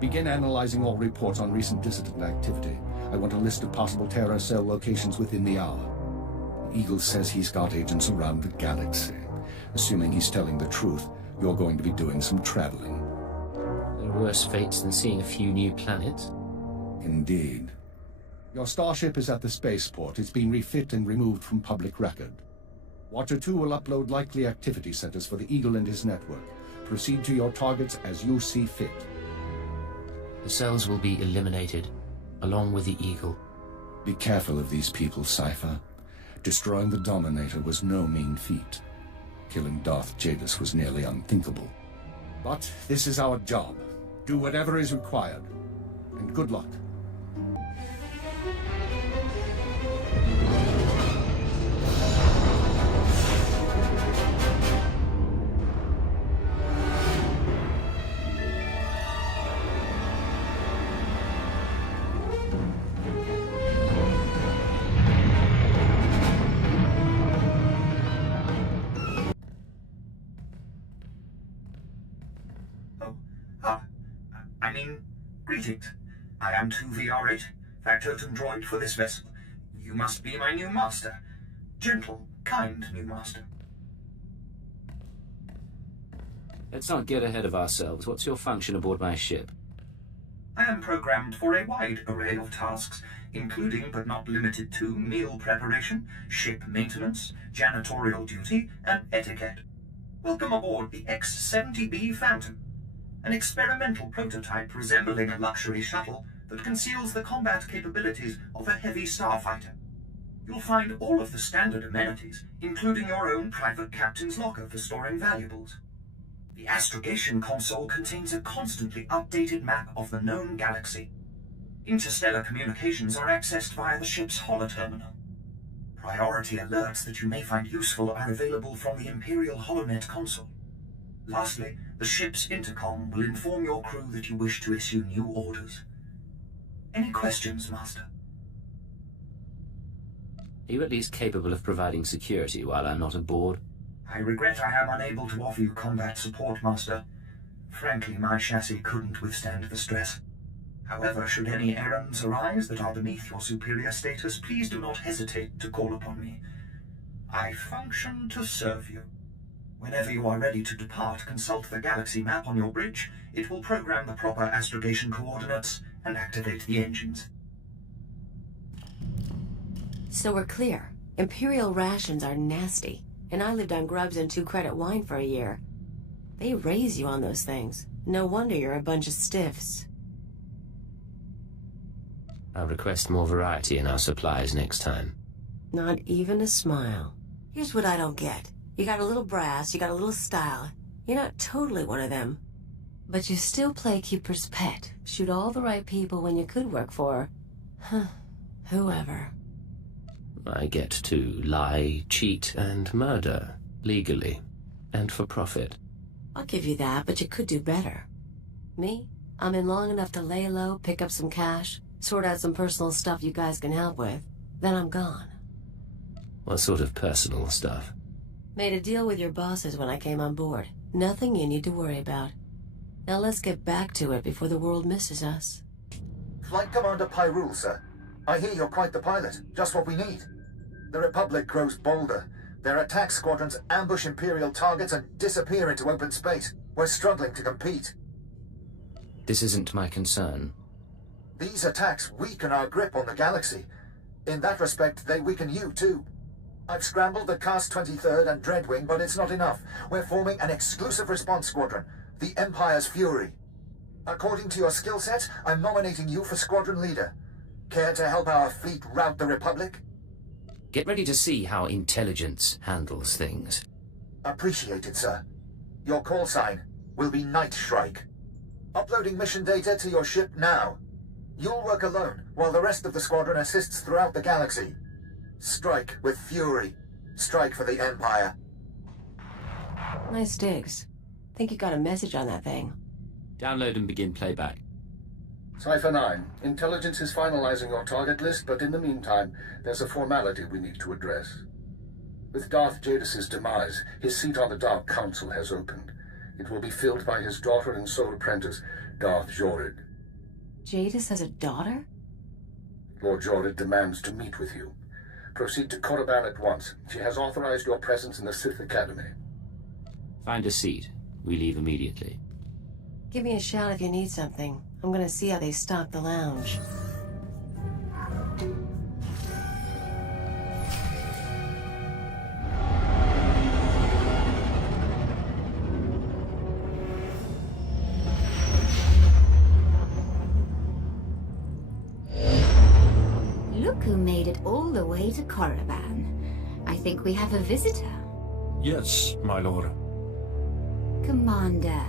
Begin analyzing all reports on recent dissident activity. I want a list of possible terror cell locations within the hour. Eagle says he's got agents around the galaxy. Assuming he's telling the truth, you're going to be doing some traveling. There are worse fates than seeing a few new planets. Indeed. Your starship is at the spaceport. It's been refit and removed from public record. Watcher 2 will upload likely activity centers for the Eagle and his network. Proceed to your targets as you see fit. The cells will be eliminated, along with the Eagle. Be careful of these people, Cypher. Destroying the Dominator was no mean feat. Killing Darth Jadis was nearly unthinkable. But this is our job. Do whatever is required. And good luck. Greetings. I am 2VR8, factotum droid for this vessel. You must be my new master. Gentle, kind new master. Let's not get ahead of ourselves. What's your function aboard my ship? I am programmed for a wide array of tasks, including but not limited to meal preparation, ship maintenance, janitorial duty, and etiquette. Welcome aboard the X-70B Phantom, an experimental prototype resembling a luxury shuttle that conceals the combat capabilities of a heavy starfighter. You'll find all of the standard amenities, including your own private captain's locker for storing valuables. The astrogation console contains a constantly updated map of the known galaxy. Interstellar communications are accessed via the ship's holoterminal. Priority alerts that you may find useful are available from the Imperial HoloNet console. Lastly, the ship's intercom will inform your crew that you wish to issue new orders. Any questions, Master? Are you at least capable of providing security while I'm not aboard? I regret I am unable to offer you combat support, Master. Frankly, my chassis couldn't withstand the stress. However, should any errands arise that are beneath your superior status, please do not hesitate to call upon me. I function to serve you. Whenever you are ready to depart, consult the galaxy map on your bridge. It will program the proper astrogation coordinates and activate the engines. So we're clear. Imperial rations are nasty, and I lived on grubs and 2-credit wine for a year. They raise you on those things. No wonder you're a bunch of stiffs. I'll request more variety in our supplies next time. Not even a smile. Here's what I don't get. You got a little brass, you got a little style. You're not totally one of them. But you still play keeper's pet. Shoot all the right people when you could work for... whoever. I get to lie, cheat, and murder, legally, and for profit. I'll give you that, but you could do better. Me? I'm in long enough to lay low, pick up some cash, sort out some personal stuff you guys can help with. Then I'm gone. What sort of personal stuff? Made a deal with your bosses when I came on board. Nothing you need to worry about. Now let's get back to it before the world misses us. Flight Commander Pyrul, sir. I hear you're quite the pilot. Just what we need. The Republic grows bolder. Their attack squadrons ambush Imperial targets and disappear into open space. We're struggling to compete. This isn't my concern. These attacks weaken our grip on the galaxy. In that respect, they weaken you, too. I've scrambled the Kaas 23rd and Dreadwing, but it's not enough. We're forming an exclusive response squadron, the Empire's Fury. According to your skill set, I'm nominating you for squadron leader. Care to help our fleet rout the Republic? Get ready to see how intelligence handles things. Appreciated, sir. Your call sign will be Night Shrike. Uploading mission data to your ship now. You'll work alone, while the rest of the squadron assists throughout the galaxy. Strike with fury. Strike for the Empire. Nice digs. Think you got a message on that thing. Download and begin playback. Cypher 9, intelligence is finalizing your target list, but in the meantime, there's a formality we need to address. With Darth Jadis' demise, his seat on the Dark Council has opened. It will be filled by his daughter and sole apprentice, Darth Jorid. Jadis has a daughter? Lord Jorid demands to meet with you. Proceed to Korriban at once. She has authorized your presence in the Sith Academy. Find a seat. We leave immediately. Give me a shout if you need something. I'm gonna see how they stock the lounge. Look who made it all the way to Korriban. I think we have a visitor. Yes, my lord. Commander,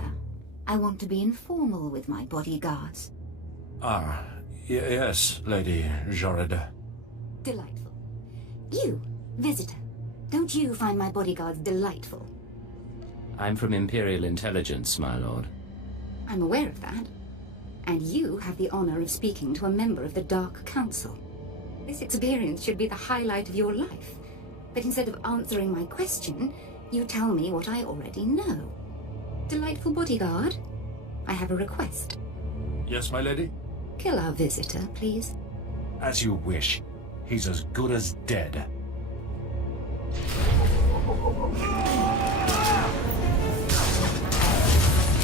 I want to be informal with my bodyguards. Yes, Lady Jorid. Delightful. You, visitor, don't you find my bodyguards delightful? I'm from Imperial Intelligence, my lord. I'm aware of that. And you have the honor of speaking to a member of the Dark Council. This experience should be the highlight of your life. But instead of answering my question, you tell me what I already know. Delightful bodyguard, I have a request. Yes, my lady? Kill our visitor, please. As you wish. He's as good as dead.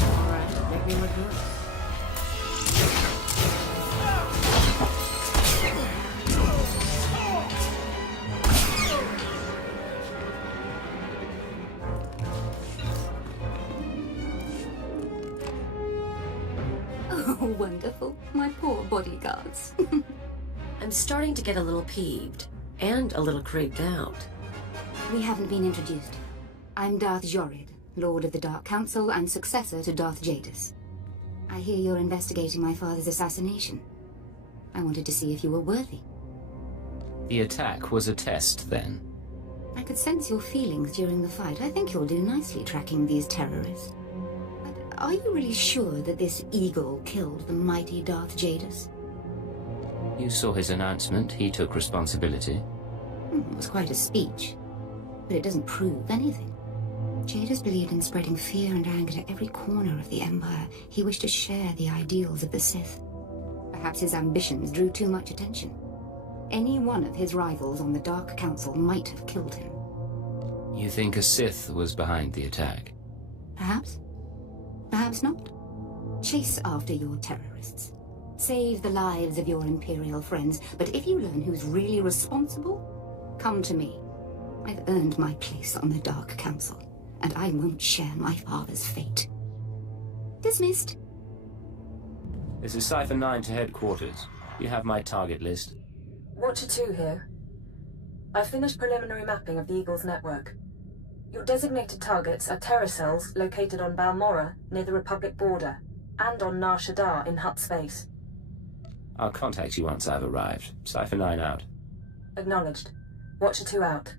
Alright, make me look good. bodyguards. I'm starting to get a little peeved, and a little creeped out. We haven't been introduced. I'm Darth Jorid, Lord of the Dark Council and successor to Darth Jadis. I hear you're investigating my father's assassination. I wanted to see if you were worthy. The attack was a test, then? I could sense your feelings during the fight. I think you'll do nicely tracking these terrorists. But are you really sure that this eagle killed the mighty Darth Jadis? You saw his announcement. He took responsibility. It was quite a speech, but it doesn't prove anything. Jadis believed in spreading fear and anger to every corner of the Empire. He wished to share the ideals of the Sith. Perhaps his ambitions drew too much attention. Any one of his rivals on the Dark Council might have killed him. You think a Sith was behind the attack? Perhaps. Perhaps not. Chase after your terrorists. Save the lives of your Imperial friends, but if you learn who's really responsible, come to me. I've earned my place on the Dark Council, and I won't share my father's fate. Dismissed. This is Cipher 9 to headquarters. You have my target list. Watcher 2 here. I've finished preliminary mapping of the Eagle's network. Your designated targets are terror cells located on Balmorra, near the Republic border, and on Nar Shaddaa in Hutt space. I'll contact you once I've arrived. Cipher 9 out. Acknowledged. Watcher 2 out.